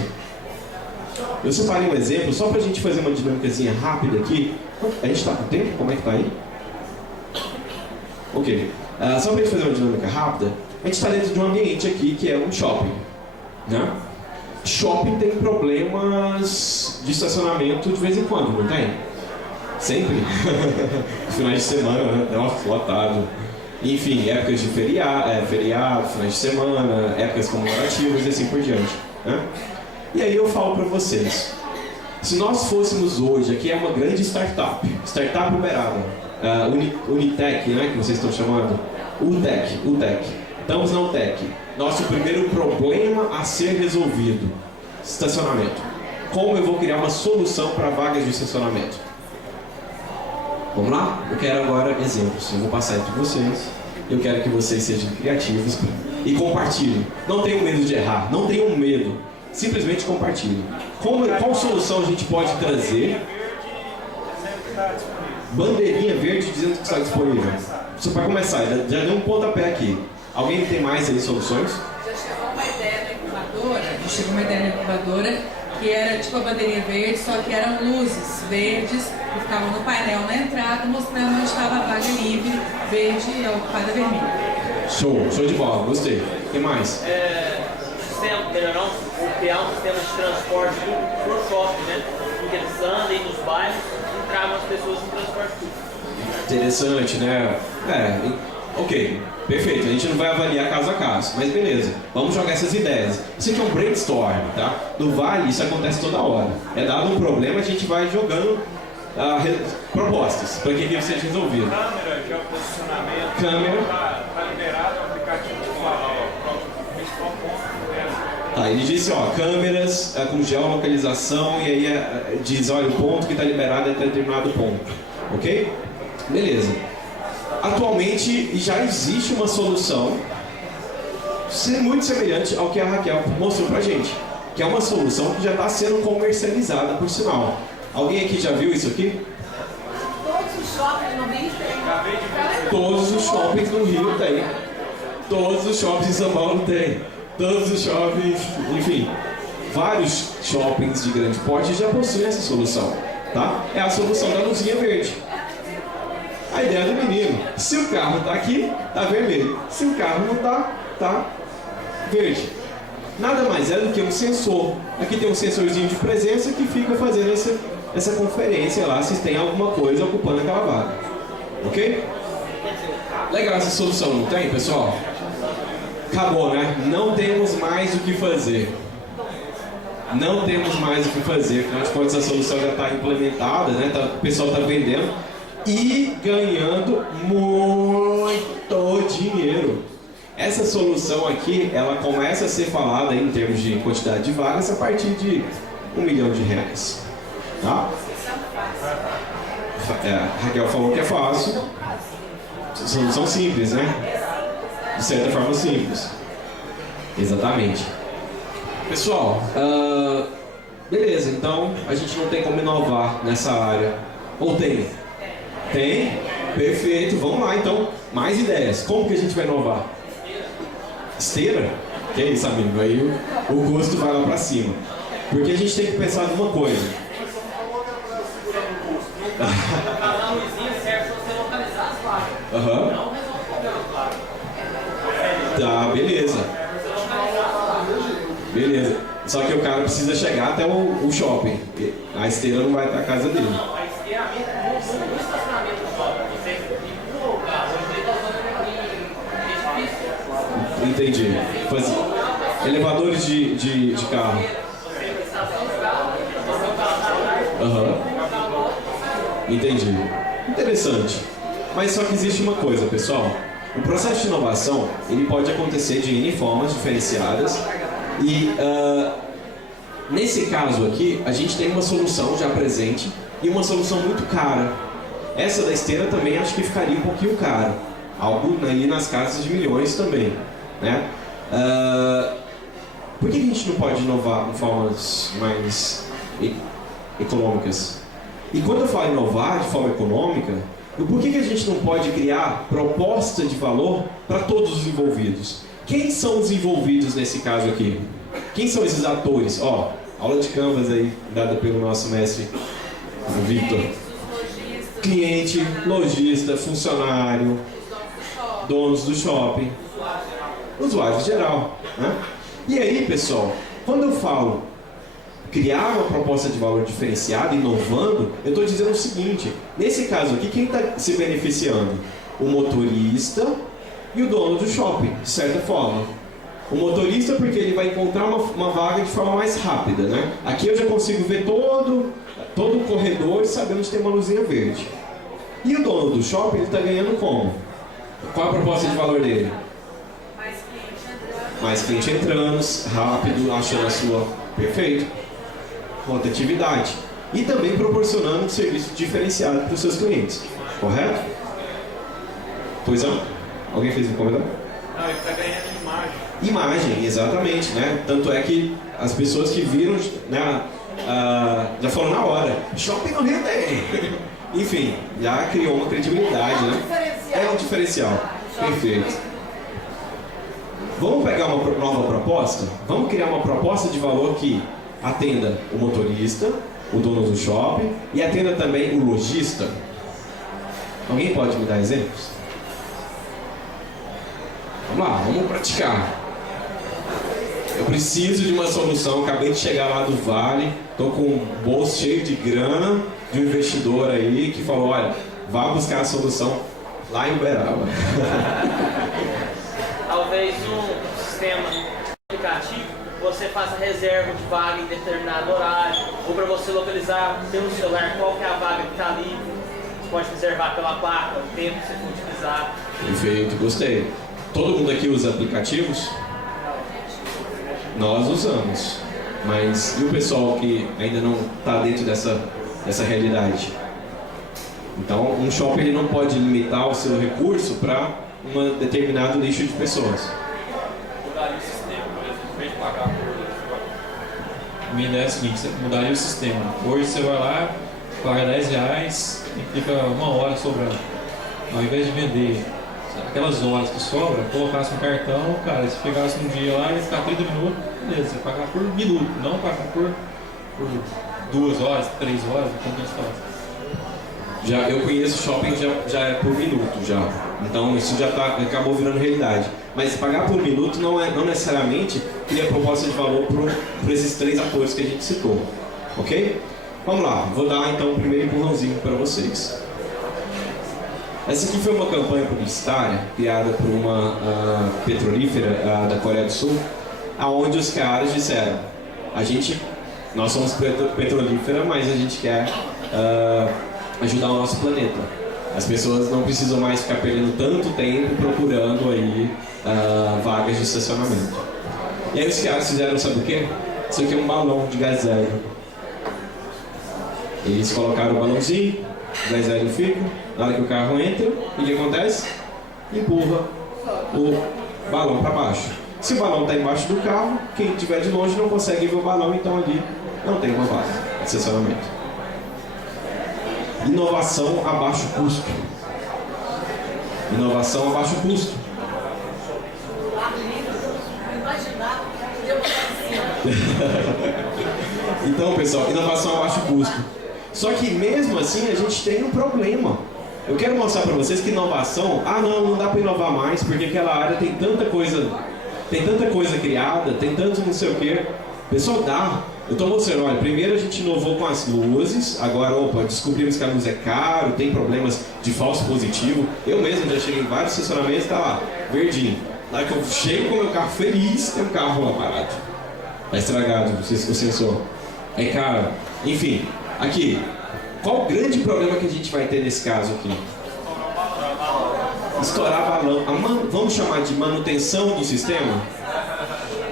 Eu separei um exemplo só para a gente fazer uma dinâmicazinha rápida aqui. A gente está com tempo? Como é que está aí? Ok. Só para a gente fazer uma dinâmica rápida, a gente está dentro de um ambiente aqui que é um shopping, né? Shopping tem problemas de estacionamento de vez em quando, não tem? Sempre. Finais de semana, né? É lotado. Enfim, épocas de feriado, finais de semana, épocas comemorativas e assim por diante, né? E aí eu falo para vocês, se nós fôssemos hoje, aqui é uma grande startup Uberaba, Unitec, né, que vocês estão chamando, UTEC, estamos na UTEC. Nosso primeiro problema a ser resolvido, estacionamento. Como eu vou criar uma solução para vagas de estacionamento? Vamos lá? Eu quero agora exemplos. Eu vou passar entre vocês. Eu quero que vocês sejam criativos e compartilhem. Não tenham medo de errar. Não tenham medo. Simplesmente compartilhem. Qual solução a gente pode trazer? Bandeirinha verde dizendo que está disponível. Só para começar, já deu um pontapé aqui. Alguém tem mais aí soluções? Já chegou uma ideia na incubadora que era tipo a bandeirinha verde, só que eram luzes verdes que ficavam no painel na entrada, mostrando onde estava a vaga livre, verde e ocupada vermelha. Show de bola, gostei. O que mais? Criar um sistema de transporte pro shopping, né? Porque eles andam aí nos bairros e tragam as pessoas em transporte público. Interessante, né? Ok, perfeito. A gente não vai avaliar caso a caso, mas beleza. Vamos jogar essas ideias. Isso aqui é um brainstorm, tá? No Vale isso acontece toda hora. É dado um problema, a gente vai jogando propostas para que aquilo seja resolvido. Câmera, que é o posicionamento. Câmera. Tá liberado o aplicativo de falar, principal ponto. Ele disse, câmeras com geolocalização e aí diz, olha, o ponto que está liberado é até determinado ponto. Ok? Beleza. Atualmente já existe uma solução muito semelhante ao que a Raquel mostrou pra gente, que é uma solução que já está sendo comercializada, por sinal. Alguém aqui já viu isso aqui? Todos os shoppings no Rio tem. Todos os shoppings no Rio tem. Todos os shoppings em São Paulo tem. Todos os shoppings, enfim, vários shoppings de grande porte já possuem essa solução, tá? É a solução da luzinha verde. A ideia do menino, se o carro está aqui, está vermelho. Se o carro não está, está verde. Nada mais é do que um sensor. Aqui tem um sensorzinho de presença que fica fazendo essa conferência lá, se tem alguma coisa ocupando aquela vaga. Ok? Legal essa solução, não tem, pessoal? Acabou, né? Não temos mais o que fazer. Não temos mais o que fazer. Afinal de contas, a solução já está implementada, né? O pessoal está vendendo e ganhando muito dinheiro. Essa solução aqui, ela começa a ser falada em termos de quantidade de vagas a partir de R$1 milhão. Tá? Raquel falou que é fácil. Solução simples, né? De certa forma simples. Exatamente. Pessoal, beleza, então a gente não tem como inovar nessa área. Ou tem? Tem? Perfeito, vamos lá então. Mais ideias. Como que a gente vai inovar? Esteira? Que é isso, amigo? Aí o gosto vai lá pra cima. Porque a gente tem que pensar numa coisa. A luzinha serve para você localizar as vagas. Aham. Não resolve o problema, claro. Tá, beleza. Beleza. Só que o cara precisa chegar até o shopping. A esteira não vai até a casa dele. Não, a esteira no estacionamento do shopping. Você empurra o carro, você está usando em edifício. Entendi. Elevadores de carro. Aham. Entendi. Interessante. Mas só que existe uma coisa, pessoal. O processo de inovação, ele pode acontecer de N formas diferenciadas E nesse caso aqui, a gente tem uma solução já presente e uma solução muito cara. Essa da esteira também acho que ficaria um pouquinho caro. Algo aí nas casas de milhões também, né? Por que a gente não pode inovar com formas mais econômicas? E quando eu falo inovar de forma econômica, por que a gente não pode criar proposta de valor para todos os envolvidos? Quem são os envolvidos nesse caso aqui? Quem são esses atores? Ó, aula de Canvas aí, dada pelo nosso mestre Victor. Cliente, lojista, funcionário, donos do shopping, usuários geral, né? E aí, pessoal, quando eu falo criar uma proposta de valor diferenciada, inovando, eu estou dizendo o seguinte: nesse caso aqui, quem está se beneficiando? O motorista e o dono do shopping, de certa forma. O motorista porque ele vai encontrar uma vaga de forma mais rápida, né? Aqui eu já consigo ver todo o corredor e saber onde tem uma luzinha verde. E o dono do shopping, ele está ganhando como? Qual a proposta de valor dele? Mais cliente entrando, rápido, achando a sua... Perfeito. Rotatividade. E também proporcionando um serviço diferenciado para os seus clientes. Correto? Pois não? Alguém fez um comentário? Não, ele está ganhando imagem. Imagem, exatamente, né? Tanto é que as pessoas que viram, né, já foram na hora. Shopping no Rio tem. Enfim, já criou uma credibilidade, né? É um diferencial. Perfeito. Vamos pegar uma nova proposta? Vamos criar uma proposta de valor que atenda o motorista, o dono do shopping e atenda também o lojista. Alguém pode me dar exemplos? Vamos lá, vamos praticar. Eu preciso de uma solução, acabei de chegar lá do Vale, estou com um bolso cheio de grana de um investidor aí que falou, olha, vá buscar a solução lá em Uberaba. Talvez um sistema aplicativo você faça reserva de vaga em determinado horário, ou para você localizar pelo celular qual que é a vaga que está livre. Você pode reservar pela placa, o tempo que você for utilizar. Perfeito, gostei. Todo mundo aqui usa aplicativos? Nós usamos. Mas e o pessoal que ainda não está dentro dessa realidade? Então, um shopping ele não pode limitar o seu recurso para um determinado nicho de pessoas. Mudaria o sistema, por exemplo, em vez de pagar por... A minha ideia é a seguinte: você mudaria o sistema. Hoje você vai lá, paga R$10 e fica uma hora sobrando. Ao invés de vender aquelas horas que sobram, colocasse um cartão, cara, se pegasse um dia lá e ficar 30 minutos, beleza, você pagar por minuto, não pagar por 2 horas, 3 horas, como a gente faz. Já, eu conheço shopping já é por minuto já. Então isso já acabou virando realidade. Mas pagar por minuto não necessariamente cria proposta de valor para esses 3 atores que a gente citou. Ok? Vamos lá, vou dar então o primeiro empurrãozinho para vocês. Essa aqui foi uma campanha publicitária criada por uma petrolífera da Coreia do Sul, aonde os caras disseram: nós somos petrolífera, mas a gente quer ajudar o nosso planeta. As pessoas não precisam mais ficar perdendo tanto tempo procurando aí vagas de estacionamento. E aí os caras fizeram, sabe o quê? Isso aqui é um balão de gás hélio. Eles colocaram o balãozinho, o gás hélio fica, na hora que o carro entra, o que acontece? Empurra o balão para baixo. Se o balão está embaixo do carro, quem estiver de longe não consegue ver o balão, então ali não tem uma vaga de estacionamento. Inovação a baixo custo. Inovação a baixo custo. Então, pessoal, inovação a baixo custo. Só que mesmo assim a gente tem um problema. Eu quero mostrar para vocês que inovação, não dá para inovar mais, porque aquela área tem tanta coisa criada, tem tanto não sei o que. Pessoal, dá. Eu estou mostrando, olha, primeiro a gente inovou com as luzes, agora, descobrimos que a luz é caro, tem problemas de falso positivo. Eu mesmo já cheguei em vários estacionamentos e tá lá, verdinho. Na hora que eu chego com o meu carro feliz, tem um carro lá parado. Tá estragado o sensor. É caro. Enfim, aqui, qual o grande problema que a gente vai ter nesse caso aqui? Estourar balão. Vamos chamar de manutenção do sistema?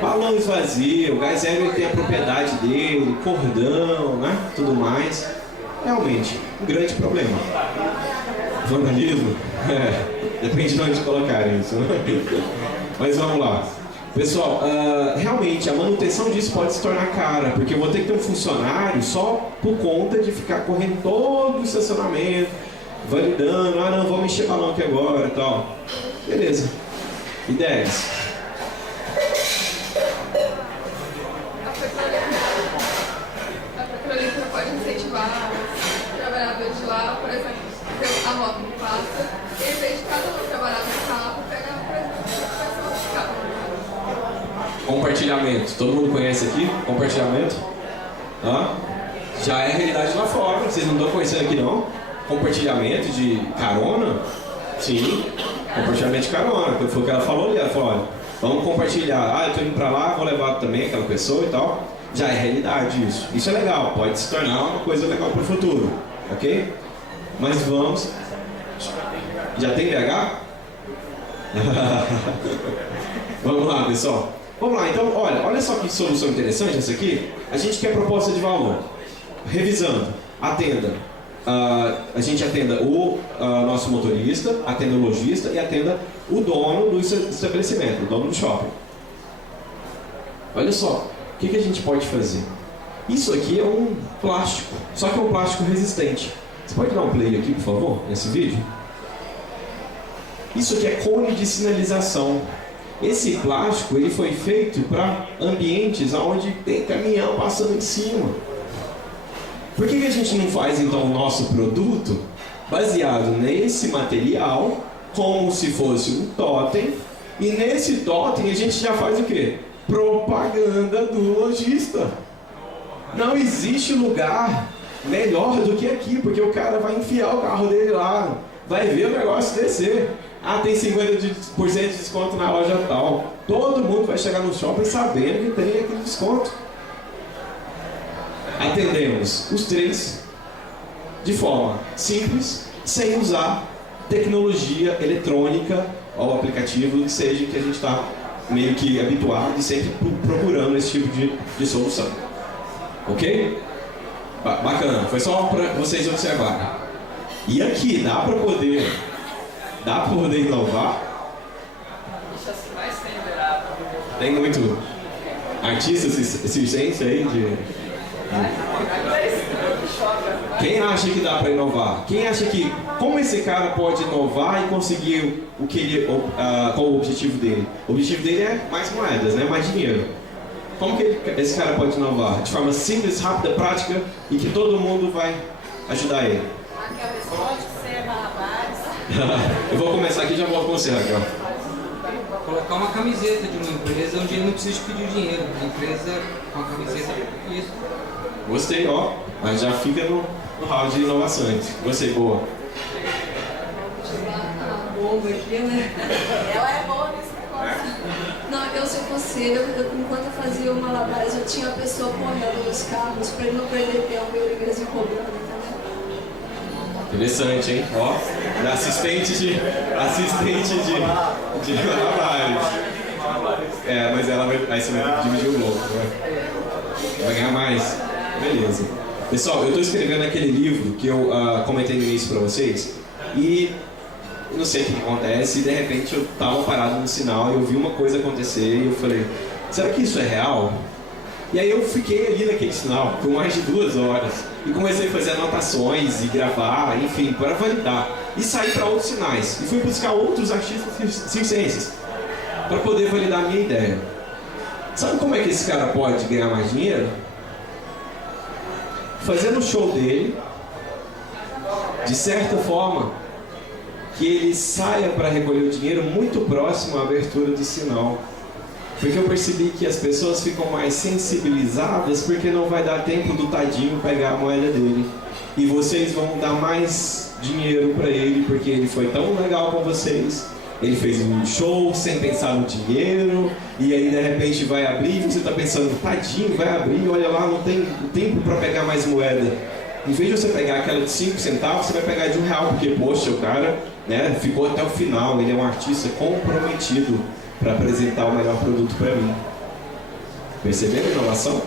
balão esvazia, o gás hélio tem a propriedade dele, cordão, né? Tudo mais. Realmente, um grande problema. Vandalismo? Depende de onde colocarem isso. Mas vamos lá. Pessoal, realmente a manutenção disso pode se tornar cara, porque eu vou ter que ter um funcionário só por conta de ficar correndo todo o estacionamento, validando, não, vamos encher balão aqui agora e tal. Beleza. Ideias? A prefeitura pode incentivar o trabalhador de lá, por exemplo, a rota não passa, e em vez de cada um trabalhar no carro, pegar, por exemplo, a pessoa de carro. Compartilhamento. Todo mundo conhece aqui? Compartilhamento? Já é realidade lá fora. Vocês não estão conhecendo aqui não? Compartilhamento de carona? Sim. Compartilhamento de carona. Foi o que ela falou ali. Ela falou, olha, vamos compartilhar. Eu estou indo para lá, vou levar também aquela pessoa e tal. Já é realidade isso. Isso é legal. Pode se tornar uma coisa legal para o futuro. Ok? Mas vamos... Já tem BH? Vamos lá, pessoal. Vamos lá, então, olha só que solução interessante essa aqui. A gente quer proposta de valor. Revisando, atenda. A gente atenda o nosso motorista, atenda o lojista e atenda o dono do estabelecimento, o dono do shopping. Olha só, o que a gente pode fazer? Isso aqui é um plástico, só que é um plástico resistente. Você pode dar um play aqui, por favor, nesse vídeo? Isso aqui é cone de sinalização. Esse plástico ele foi feito para ambientes onde tem caminhão passando em cima. Por que a gente não faz então o nosso produto baseado nesse material, como se fosse um totem, e nesse totem a gente já faz o quê? Propaganda do lojista. Não existe lugar melhor do que aqui, porque o cara vai enfiar o carro dele lá, vai ver o negócio descer. Tem 50% de desconto na loja tal. Todo mundo vai chegar no shopping sabendo que tem aquele desconto. Atendemos os três de forma simples, sem usar tecnologia eletrônica ou aplicativo, que seja que a gente está meio que habituado e sempre procurando esse tipo de solução. Ok? Bacana, foi só para vocês observarem. E aqui, dá para poder inovar? Tem muito artista circense aí Quem acha que dá para inovar? Quem acha que... Como esse cara pode inovar e conseguir o que ele... qual o objetivo dele? O objetivo dele é mais moedas, né? Mais dinheiro. Como que esse cara pode inovar? De forma simples, rápida, prática e que todo mundo vai ajudar ele. Aquela escola de ser malabares. Eu vou começar aqui e já volto com você, Raquel. Colocar uma camiseta de uma empresa onde ele não precisa pedir dinheiro. A empresa com a camiseta, isso. Gostei, ó. Mas já fica no round de inovações. Gostei, boa. Bomba aqui, né? Ela é boa nesse negócio. Não, se eu fosse ele, enquanto eu fazia o malabares, eu tinha a pessoa correndo nos carros para ele não perder tempo e ele mesmo cobrando, entendeu? Interessante, hein? Ó, assistente de malabares. Mas ela vai... Aí você vai dividir o louco, né? Vai ganhar mais. Beleza. Pessoal, eu estou escrevendo aquele livro que eu comentei no início para vocês e não sei o que acontece e de repente eu estava parado no sinal e eu vi uma coisa acontecer e eu falei, será que isso é real? E aí eu fiquei ali naquele sinal por mais de 2 horas e comecei a fazer anotações e gravar, enfim, para validar e sair para outros sinais e fui buscar outros artistas circenses para poder validar a minha ideia. Sabe como é que esse cara pode ganhar mais dinheiro? Fazendo o show dele, de certa forma, que ele saia para recolher o dinheiro muito próximo à abertura do sinal. Porque eu percebi que as pessoas ficam mais sensibilizadas porque não vai dar tempo do tadinho pegar a moeda dele. E vocês vão dar mais dinheiro para ele porque ele foi tão legal com vocês. Ele fez um show sem pensar no dinheiro, e aí de repente vai abrir, e você está pensando, tadinho, vai abrir, olha lá, não tem tempo para pegar mais moeda. Em vez de você pegar aquela de 5 centavos, você vai pegar de R$1, porque, poxa, o cara, né, ficou até o final, ele é um artista comprometido para apresentar o melhor produto para mim. Perceberam a inovação?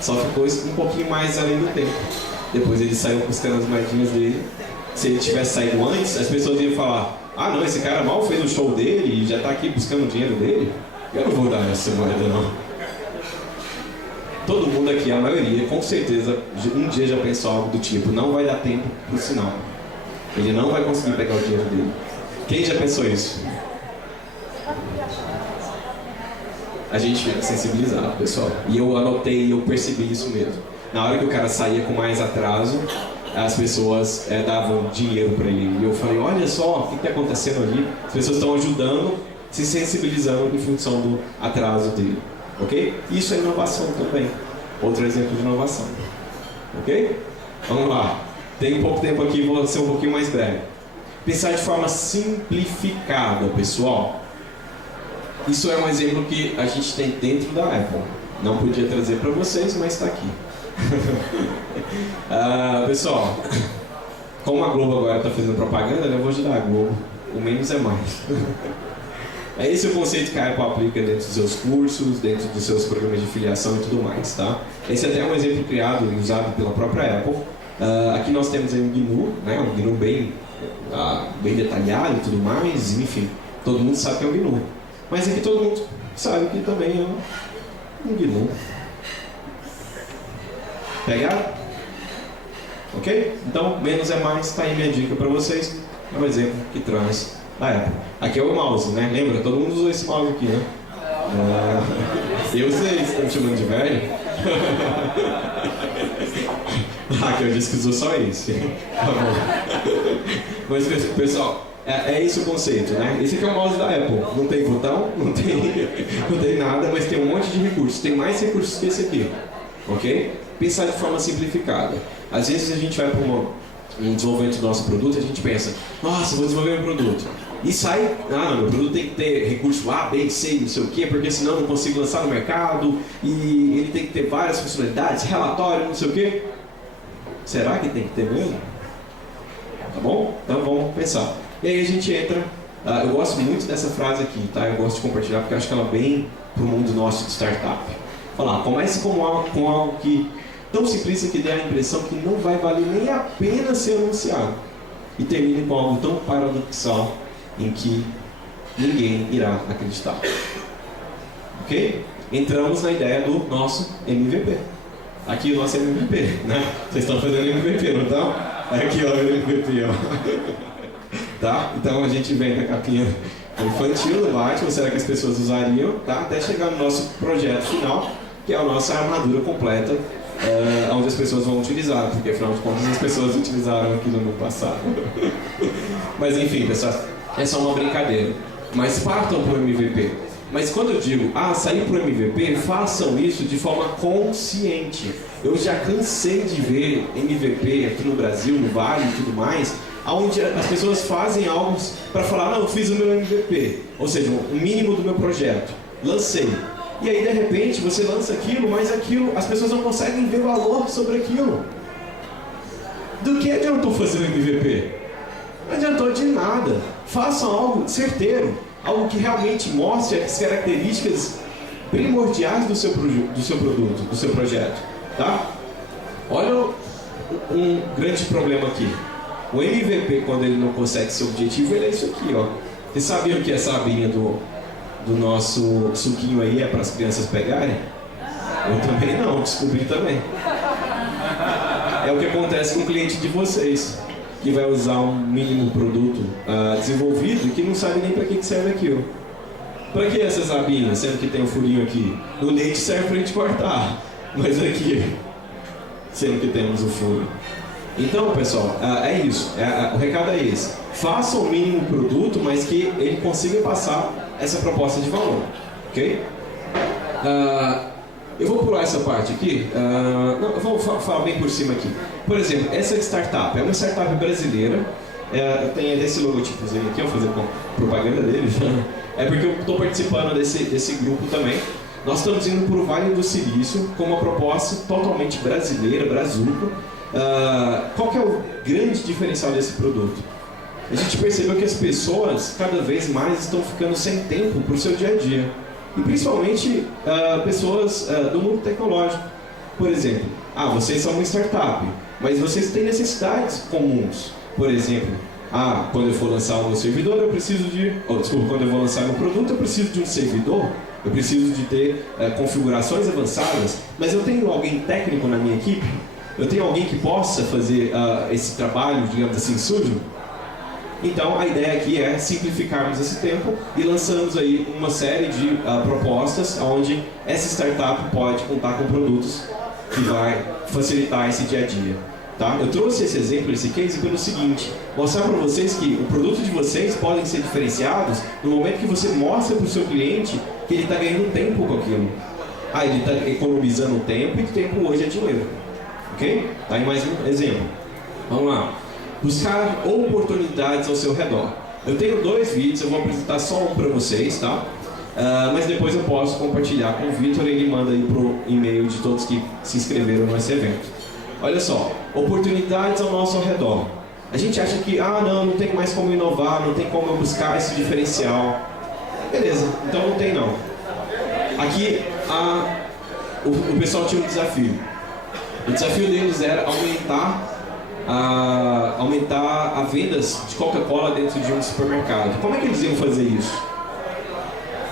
Só ficou um pouquinho mais além do tempo. Depois ele saiu buscando as moedinhas dele. Se ele tivesse saído antes, as pessoas iam falar: ah não, esse cara mal fez o show dele e já está aqui buscando o dinheiro dele. Eu não vou dar essa moeda não. Todo mundo aqui, a maioria, com certeza, um dia já pensou algo do tipo: não vai dar tempo pro sinal. Ele não vai conseguir pegar o dinheiro dele. Quem já pensou isso? A gente fica sensibilizado, pessoal. E eu anotei e eu percebi isso mesmo. Na hora que o cara saía com mais atraso, as pessoas davam dinheiro para ele. E eu falei: olha só, o que está acontecendo ali? As pessoas estão ajudando, se sensibilizando em função do atraso dele. Ok? Isso é inovação também. Outro exemplo de inovação. Ok? Vamos lá. Tem pouco tempo aqui, vou ser um pouquinho mais breve. Pensar de forma simplificada, pessoal. Isso é um exemplo que a gente tem dentro da Apple. Não podia trazer para vocês, mas está aqui. Pessoal, como a Globo agora está fazendo propaganda, eu vou ajudar a Globo. O menos é mais. É esse o conceito que a Apple aplica dentro dos seus cursos, dentro dos seus programas de filiação e tudo mais, tá? Esse até é um exemplo criado e usado pela própria Apple. Aqui nós temos aí um GNU, né? Um GNU bem detalhado e tudo mais, enfim, todo mundo sabe que é um GNU. Mas aqui todo mundo sabe que também é um GNU. Pegaram? Ok? Então, menos é mais, está aí minha dica para vocês. É um exemplo que traz da Apple. Aqui é o mouse, né? Lembra? Todo mundo usou esse mouse aqui, né? Eu sei, vocês estão me chamando de velho? Que eu disse que usou só esse. Tá bom. Mas, pessoal, é esse o conceito, né? Esse aqui é o mouse da Apple. Não tem botão, não tem nada, mas tem um monte de recursos. Tem mais recursos que esse aqui. Ok? Pensar de forma simplificada. Às vezes a gente vai para um desenvolvimento do nosso produto e a gente pensa: nossa, vou desenvolver um produto. E sai: não, meu produto tem que ter recurso A, B, C, não sei o quê, porque senão eu não consigo lançar no mercado. E ele tem que ter várias funcionalidades, relatório, não sei o quê. Será que tem que ter mesmo? Tá bom? Então vamos pensar. E aí a gente entra. Eu gosto muito dessa frase aqui, tá? Eu gosto de compartilhar porque eu acho que ela vem para o mundo nosso de startup. Falar: comece com algo que tão simplista que dê a impressão que não vai valer nem a pena ser anunciado. E termine com algo tão paradoxal em que ninguém irá acreditar. Ok? Entramos na ideia do nosso MVP. Aqui o nosso MVP, né? Vocês estão fazendo MVP, não estão? Aqui, ó, o MVP, ó. Tá? Então a gente vem com a capinha infantil do Batman, será que as pessoas usariam, tá? Até chegar no nosso projeto final, que é a nossa armadura completa, onde as pessoas vão utilizar, porque afinal de contas as pessoas utilizaram aquilo no passado. Mas enfim, pessoal, é só uma brincadeira. Mas partam para o MVP. Mas quando eu digo, sair para o MVP, façam isso de forma consciente. Eu já cansei de ver MVP aqui no Brasil, no Vale e tudo mais, onde as pessoas fazem algo para falar: não, eu fiz o meu MVP, ou seja, o mínimo do meu projeto, lancei. E aí de repente você lança aquilo, mas aquilo, as pessoas não conseguem ver valor sobre aquilo. Do que adiantou fazer o MVP? Não adiantou de nada. Façam algo certeiro, algo que realmente mostre as características primordiais do seu produto, do seu projeto, tá? Olha um grande problema aqui. O MVP, quando ele não consegue ser objetivo, ele é isso aqui, ó. Vocês sabiam que essa abinha do nosso suquinho aí é para as crianças pegarem? Eu também não, descobri também. É o que acontece com o cliente de vocês, que vai usar um mínimo produto desenvolvido e que não sabe nem para que serve aquilo. Para que essas abinhas, sendo que tem um furinho aqui? No leite serve para a gente cortar, mas aqui, sendo que temos o furo. Então, pessoal, é isso. O recado é esse. Faça o mínimo produto, mas que ele consiga passar essa proposta de valor. Ok? Eu vou pular essa parte aqui. Eu vou falar bem por cima aqui. Por exemplo, essa startup é uma startup brasileira. Tem esse logotipozinho aqui, eu vou fazer propaganda dele. É porque eu estou participando desse grupo também. Nós estamos indo para o Vale do Silício com uma proposta totalmente brasileira, brazuca. Qual que é o grande diferencial desse produto? A gente percebeu que as pessoas cada vez mais estão ficando sem tempo para o seu dia a dia. E principalmente pessoas do mundo tecnológico. Por exemplo, vocês são uma startup, mas vocês têm necessidades comuns. Por exemplo, quando eu for lançar o meu servidor, eu preciso de... quando eu vou lançar meu produto, eu preciso de um servidor. Eu preciso de ter configurações avançadas. Mas eu tenho alguém técnico na minha equipe? Eu tenho alguém que possa fazer esse trabalho, digamos assim, sujo? Então, a ideia aqui é simplificarmos esse tempo e lançamos aí uma série de propostas onde essa startup pode contar com produtos que vai facilitar esse dia a dia. Tá? Eu trouxe esse exemplo, esse case, pelo seguinte: mostrar para vocês que o produto de vocês podem ser diferenciados no momento que você mostra para o seu cliente que ele está ganhando tempo com aquilo. Ele está economizando tempo e tempo hoje é dinheiro. Ok? Tá aí mais um exemplo. Vamos lá. Buscar oportunidades ao seu redor. Eu tenho 2 vídeos, eu vou apresentar só um para vocês, tá? Mas depois eu posso compartilhar com o Vitor e ele manda aí pro e-mail de todos que se inscreveram nesse evento. Olha só, oportunidades ao nosso redor. A gente acha que, não tem mais como inovar, não tem como eu buscar esse diferencial. Beleza, então não tem não. Aqui, o pessoal tinha um desafio. O desafio deles era aumentar a vendas de Coca-Cola dentro de um supermercado. Como é que eles iam fazer isso?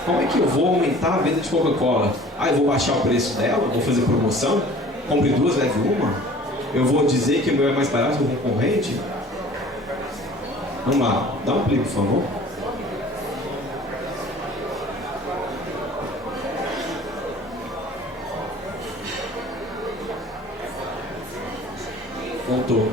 Como é que eu vou aumentar a venda de Coca-Cola? Eu vou baixar o preço dela? Vou fazer promoção? Compre 2, leve uma? Eu vou dizer que o meu é mais barato que o concorrente? Vamos lá, dá um play, por favor. Voltou.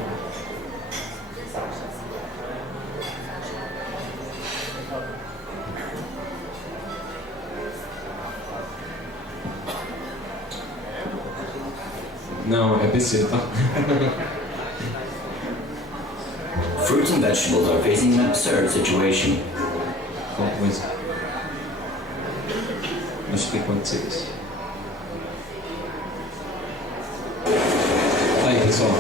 Não, é PC, tá? Fruits and vegetables are facing an absurd situation. Qual coisa? Acho que tem que acontecer isso. Tá aí, pessoal.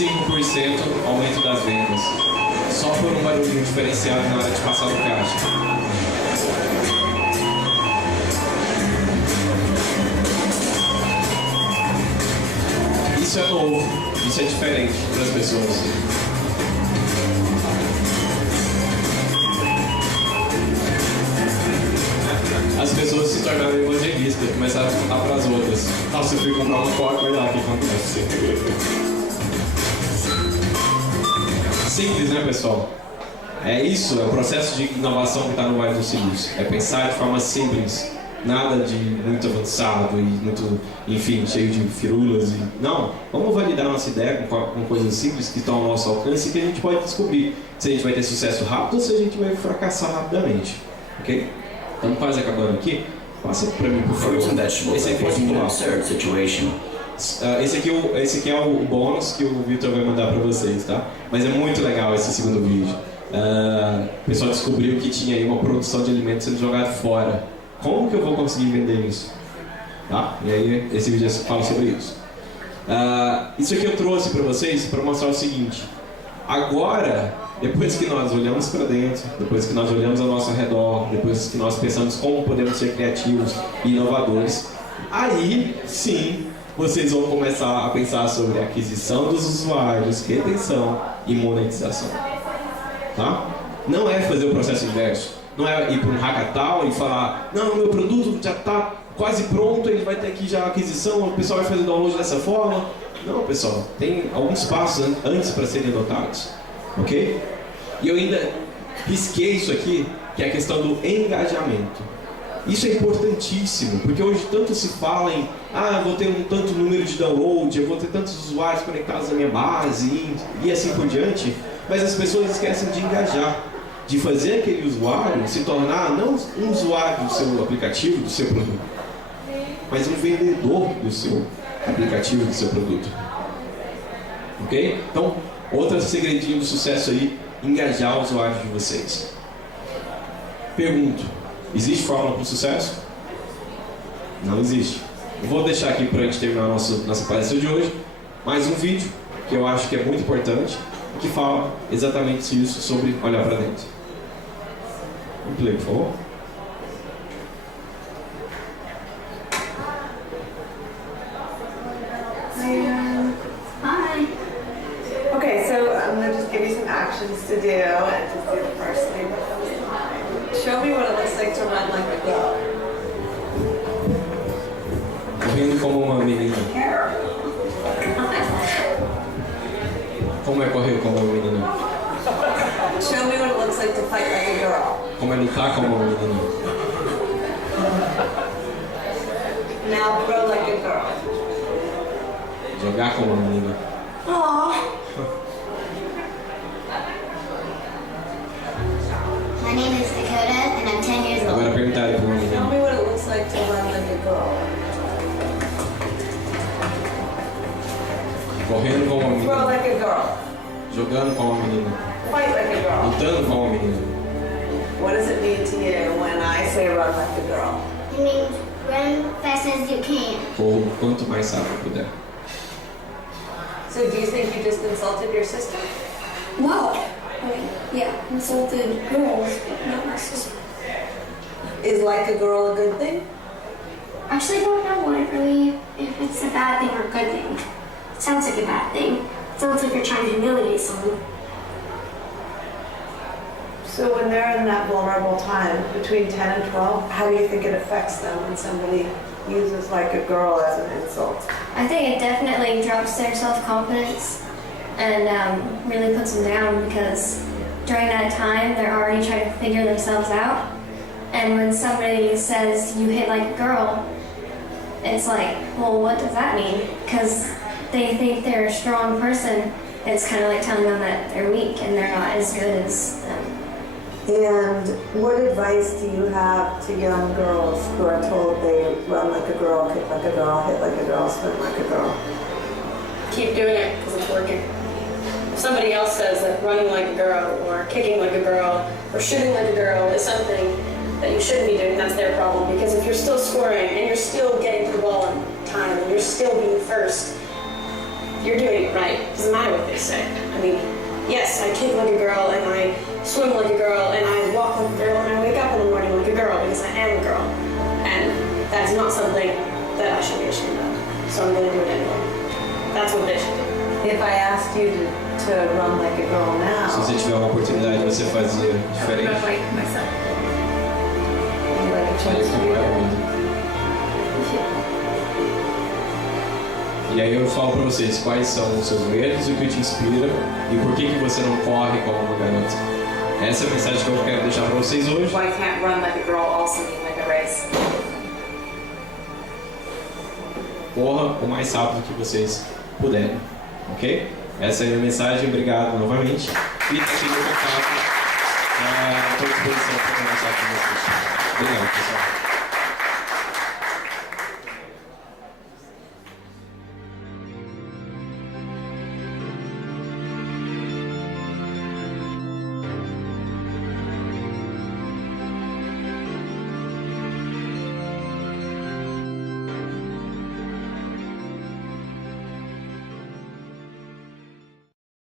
35% aumento das vendas. Só por um barulhinho diferenciado na hora de passar no caixa. Isso é novo, isso é diferente para as pessoas. As pessoas se tornaram evangelistas, começaram a contar para as outras. Nossa, eu fui comprar uma coca, olha lá o que acontece. Simples, né, pessoal? É isso, é o processo de inovação que está no Vale do Silício. É pensar de forma simples, nada de muito avançado e muito, enfim, cheio de firulas. Não, vamos validar nossa ideia com coisas simples que estão ao nosso alcance e que a gente pode descobrir se a gente vai ter sucesso rápido ou se a gente vai fracassar rapidamente. Ok? Estamos quase acabando aqui. Passa para mim, por favor. Esse aqui pode pular. Esse aqui é o bônus que o Vitor vai mandar para vocês, tá? Mas é muito legal esse segundo vídeo. O pessoal descobriu que tinha aí uma produção de alimentos sendo jogado fora. Como que eu vou conseguir vender isso? Tá? E aí esse vídeo fala sobre isso. Isso aqui eu trouxe para vocês para mostrar o seguinte. Agora, depois que nós olhamos para dentro, depois que nós olhamos ao nosso redor, depois que nós pensamos como podemos ser criativos e inovadores, aí sim vocês vão começar a pensar sobre a aquisição dos usuários, retenção e monetização. Tá? Não é fazer o processo inverso. Não é ir para um hackathon e falar: não, meu produto já está quase pronto, ele vai ter aqui já a aquisição, o pessoal vai fazer download dessa forma. Não, pessoal, tem alguns passos antes para serem adotados. Ok? E eu ainda risquei isso aqui, que é a questão do engajamento. Isso é importantíssimo, porque hoje tanto se fala em eu vou ter um tanto número de download, eu vou ter tantos usuários conectados na minha base e assim por diante, mas as pessoas esquecem de engajar, de fazer aquele usuário se tornar não um usuário do seu aplicativo, do seu produto, mas um vendedor do seu aplicativo, do seu produto. Ok? Então, outro segredinho do sucesso aí, engajar o usuário de vocês. Pergunto, existe fórmula para o sucesso? Não existe. Eu vou deixar aqui para a gente terminar a nossa palestra de hoje, mais um vídeo, que eu acho que é muito importante, que fala exatamente isso sobre olhar para dentro. Um play, por favor. Hi. Okay, so I'm going to just give you some actions to do and just do the first thing that comes to mind. Show me what it looks like to run like a girl. Correndo como uma menina. Como é correr como uma menina? Show me what it looks like to fight like a girl. Como é lutar como uma menina? Now throw like a girl. Jogar como uma menina. Aww. My name is Dakota, and I'm 10 years old. Agora perguntarem para uma Show menina. me what it looks like to run like a girl. Correndo como uma Throw menina. like a girl. Jogando como uma menina. Fight like a girl. Lutando como uma menina. What does it mean to you when I say run like a girl? It means run fast as you can. Corro quanto mais rápido puder. So do you think you just insulted your sister? No. Yeah, insulted girls, but not my sister. Is like a girl a good thing? Actually, I don't know what really, if it's a bad thing or a good thing. It sounds like a bad thing. It sounds like you're trying to humiliate someone. So when they're in that vulnerable time between 10 and 12, how do you think it affects them when somebody uses like a girl as an insult? I think it definitely drops their self-confidence and really puts them down because during that time they're already trying to figure themselves out. And when somebody says you hit like a girl, it's like, well, what does that mean? Because they think they're a strong person. It's kind of like telling them that they're weak and they're not as good as them. And what advice do you have to young girls who are told they run like a girl, kick like a girl, hit like a girl, swim like a girl? Keep doing it because it's working. If somebody else says that running like a girl or kicking like a girl or shooting like a girl is something that you shouldn't be doing, that's their problem. Because if you're still scoring and you're still getting to the ball in time and you're still being first, you're doing it right. It doesn't matter what they say. I mean, yes, I kick like a girl and I swim like a girl and I walk like a girl and I wake up in the morning like a girl because I am a girl. And that's not something that I should be ashamed of. So I'm going to do it anyway. That's what they should do. If I asked you to run like a girl now, Se você tiver uma oportunidade, você fazia diferente. Like myself. would you like a Faria chance to como do é that? muito. E aí eu falo pra vocês quais são os seus medos, o que te inspira e por que você não corre como uma garota. Essa é a mensagem que eu quero deixar pra vocês hoje. Why can't run like a girl also mean like a race? Corra o mais rápido que vocês puderem, ok? Essa é a minha mensagem, obrigado novamente. E aqui no contato, estou à disposição para conversar com vocês. Obrigado, pessoal.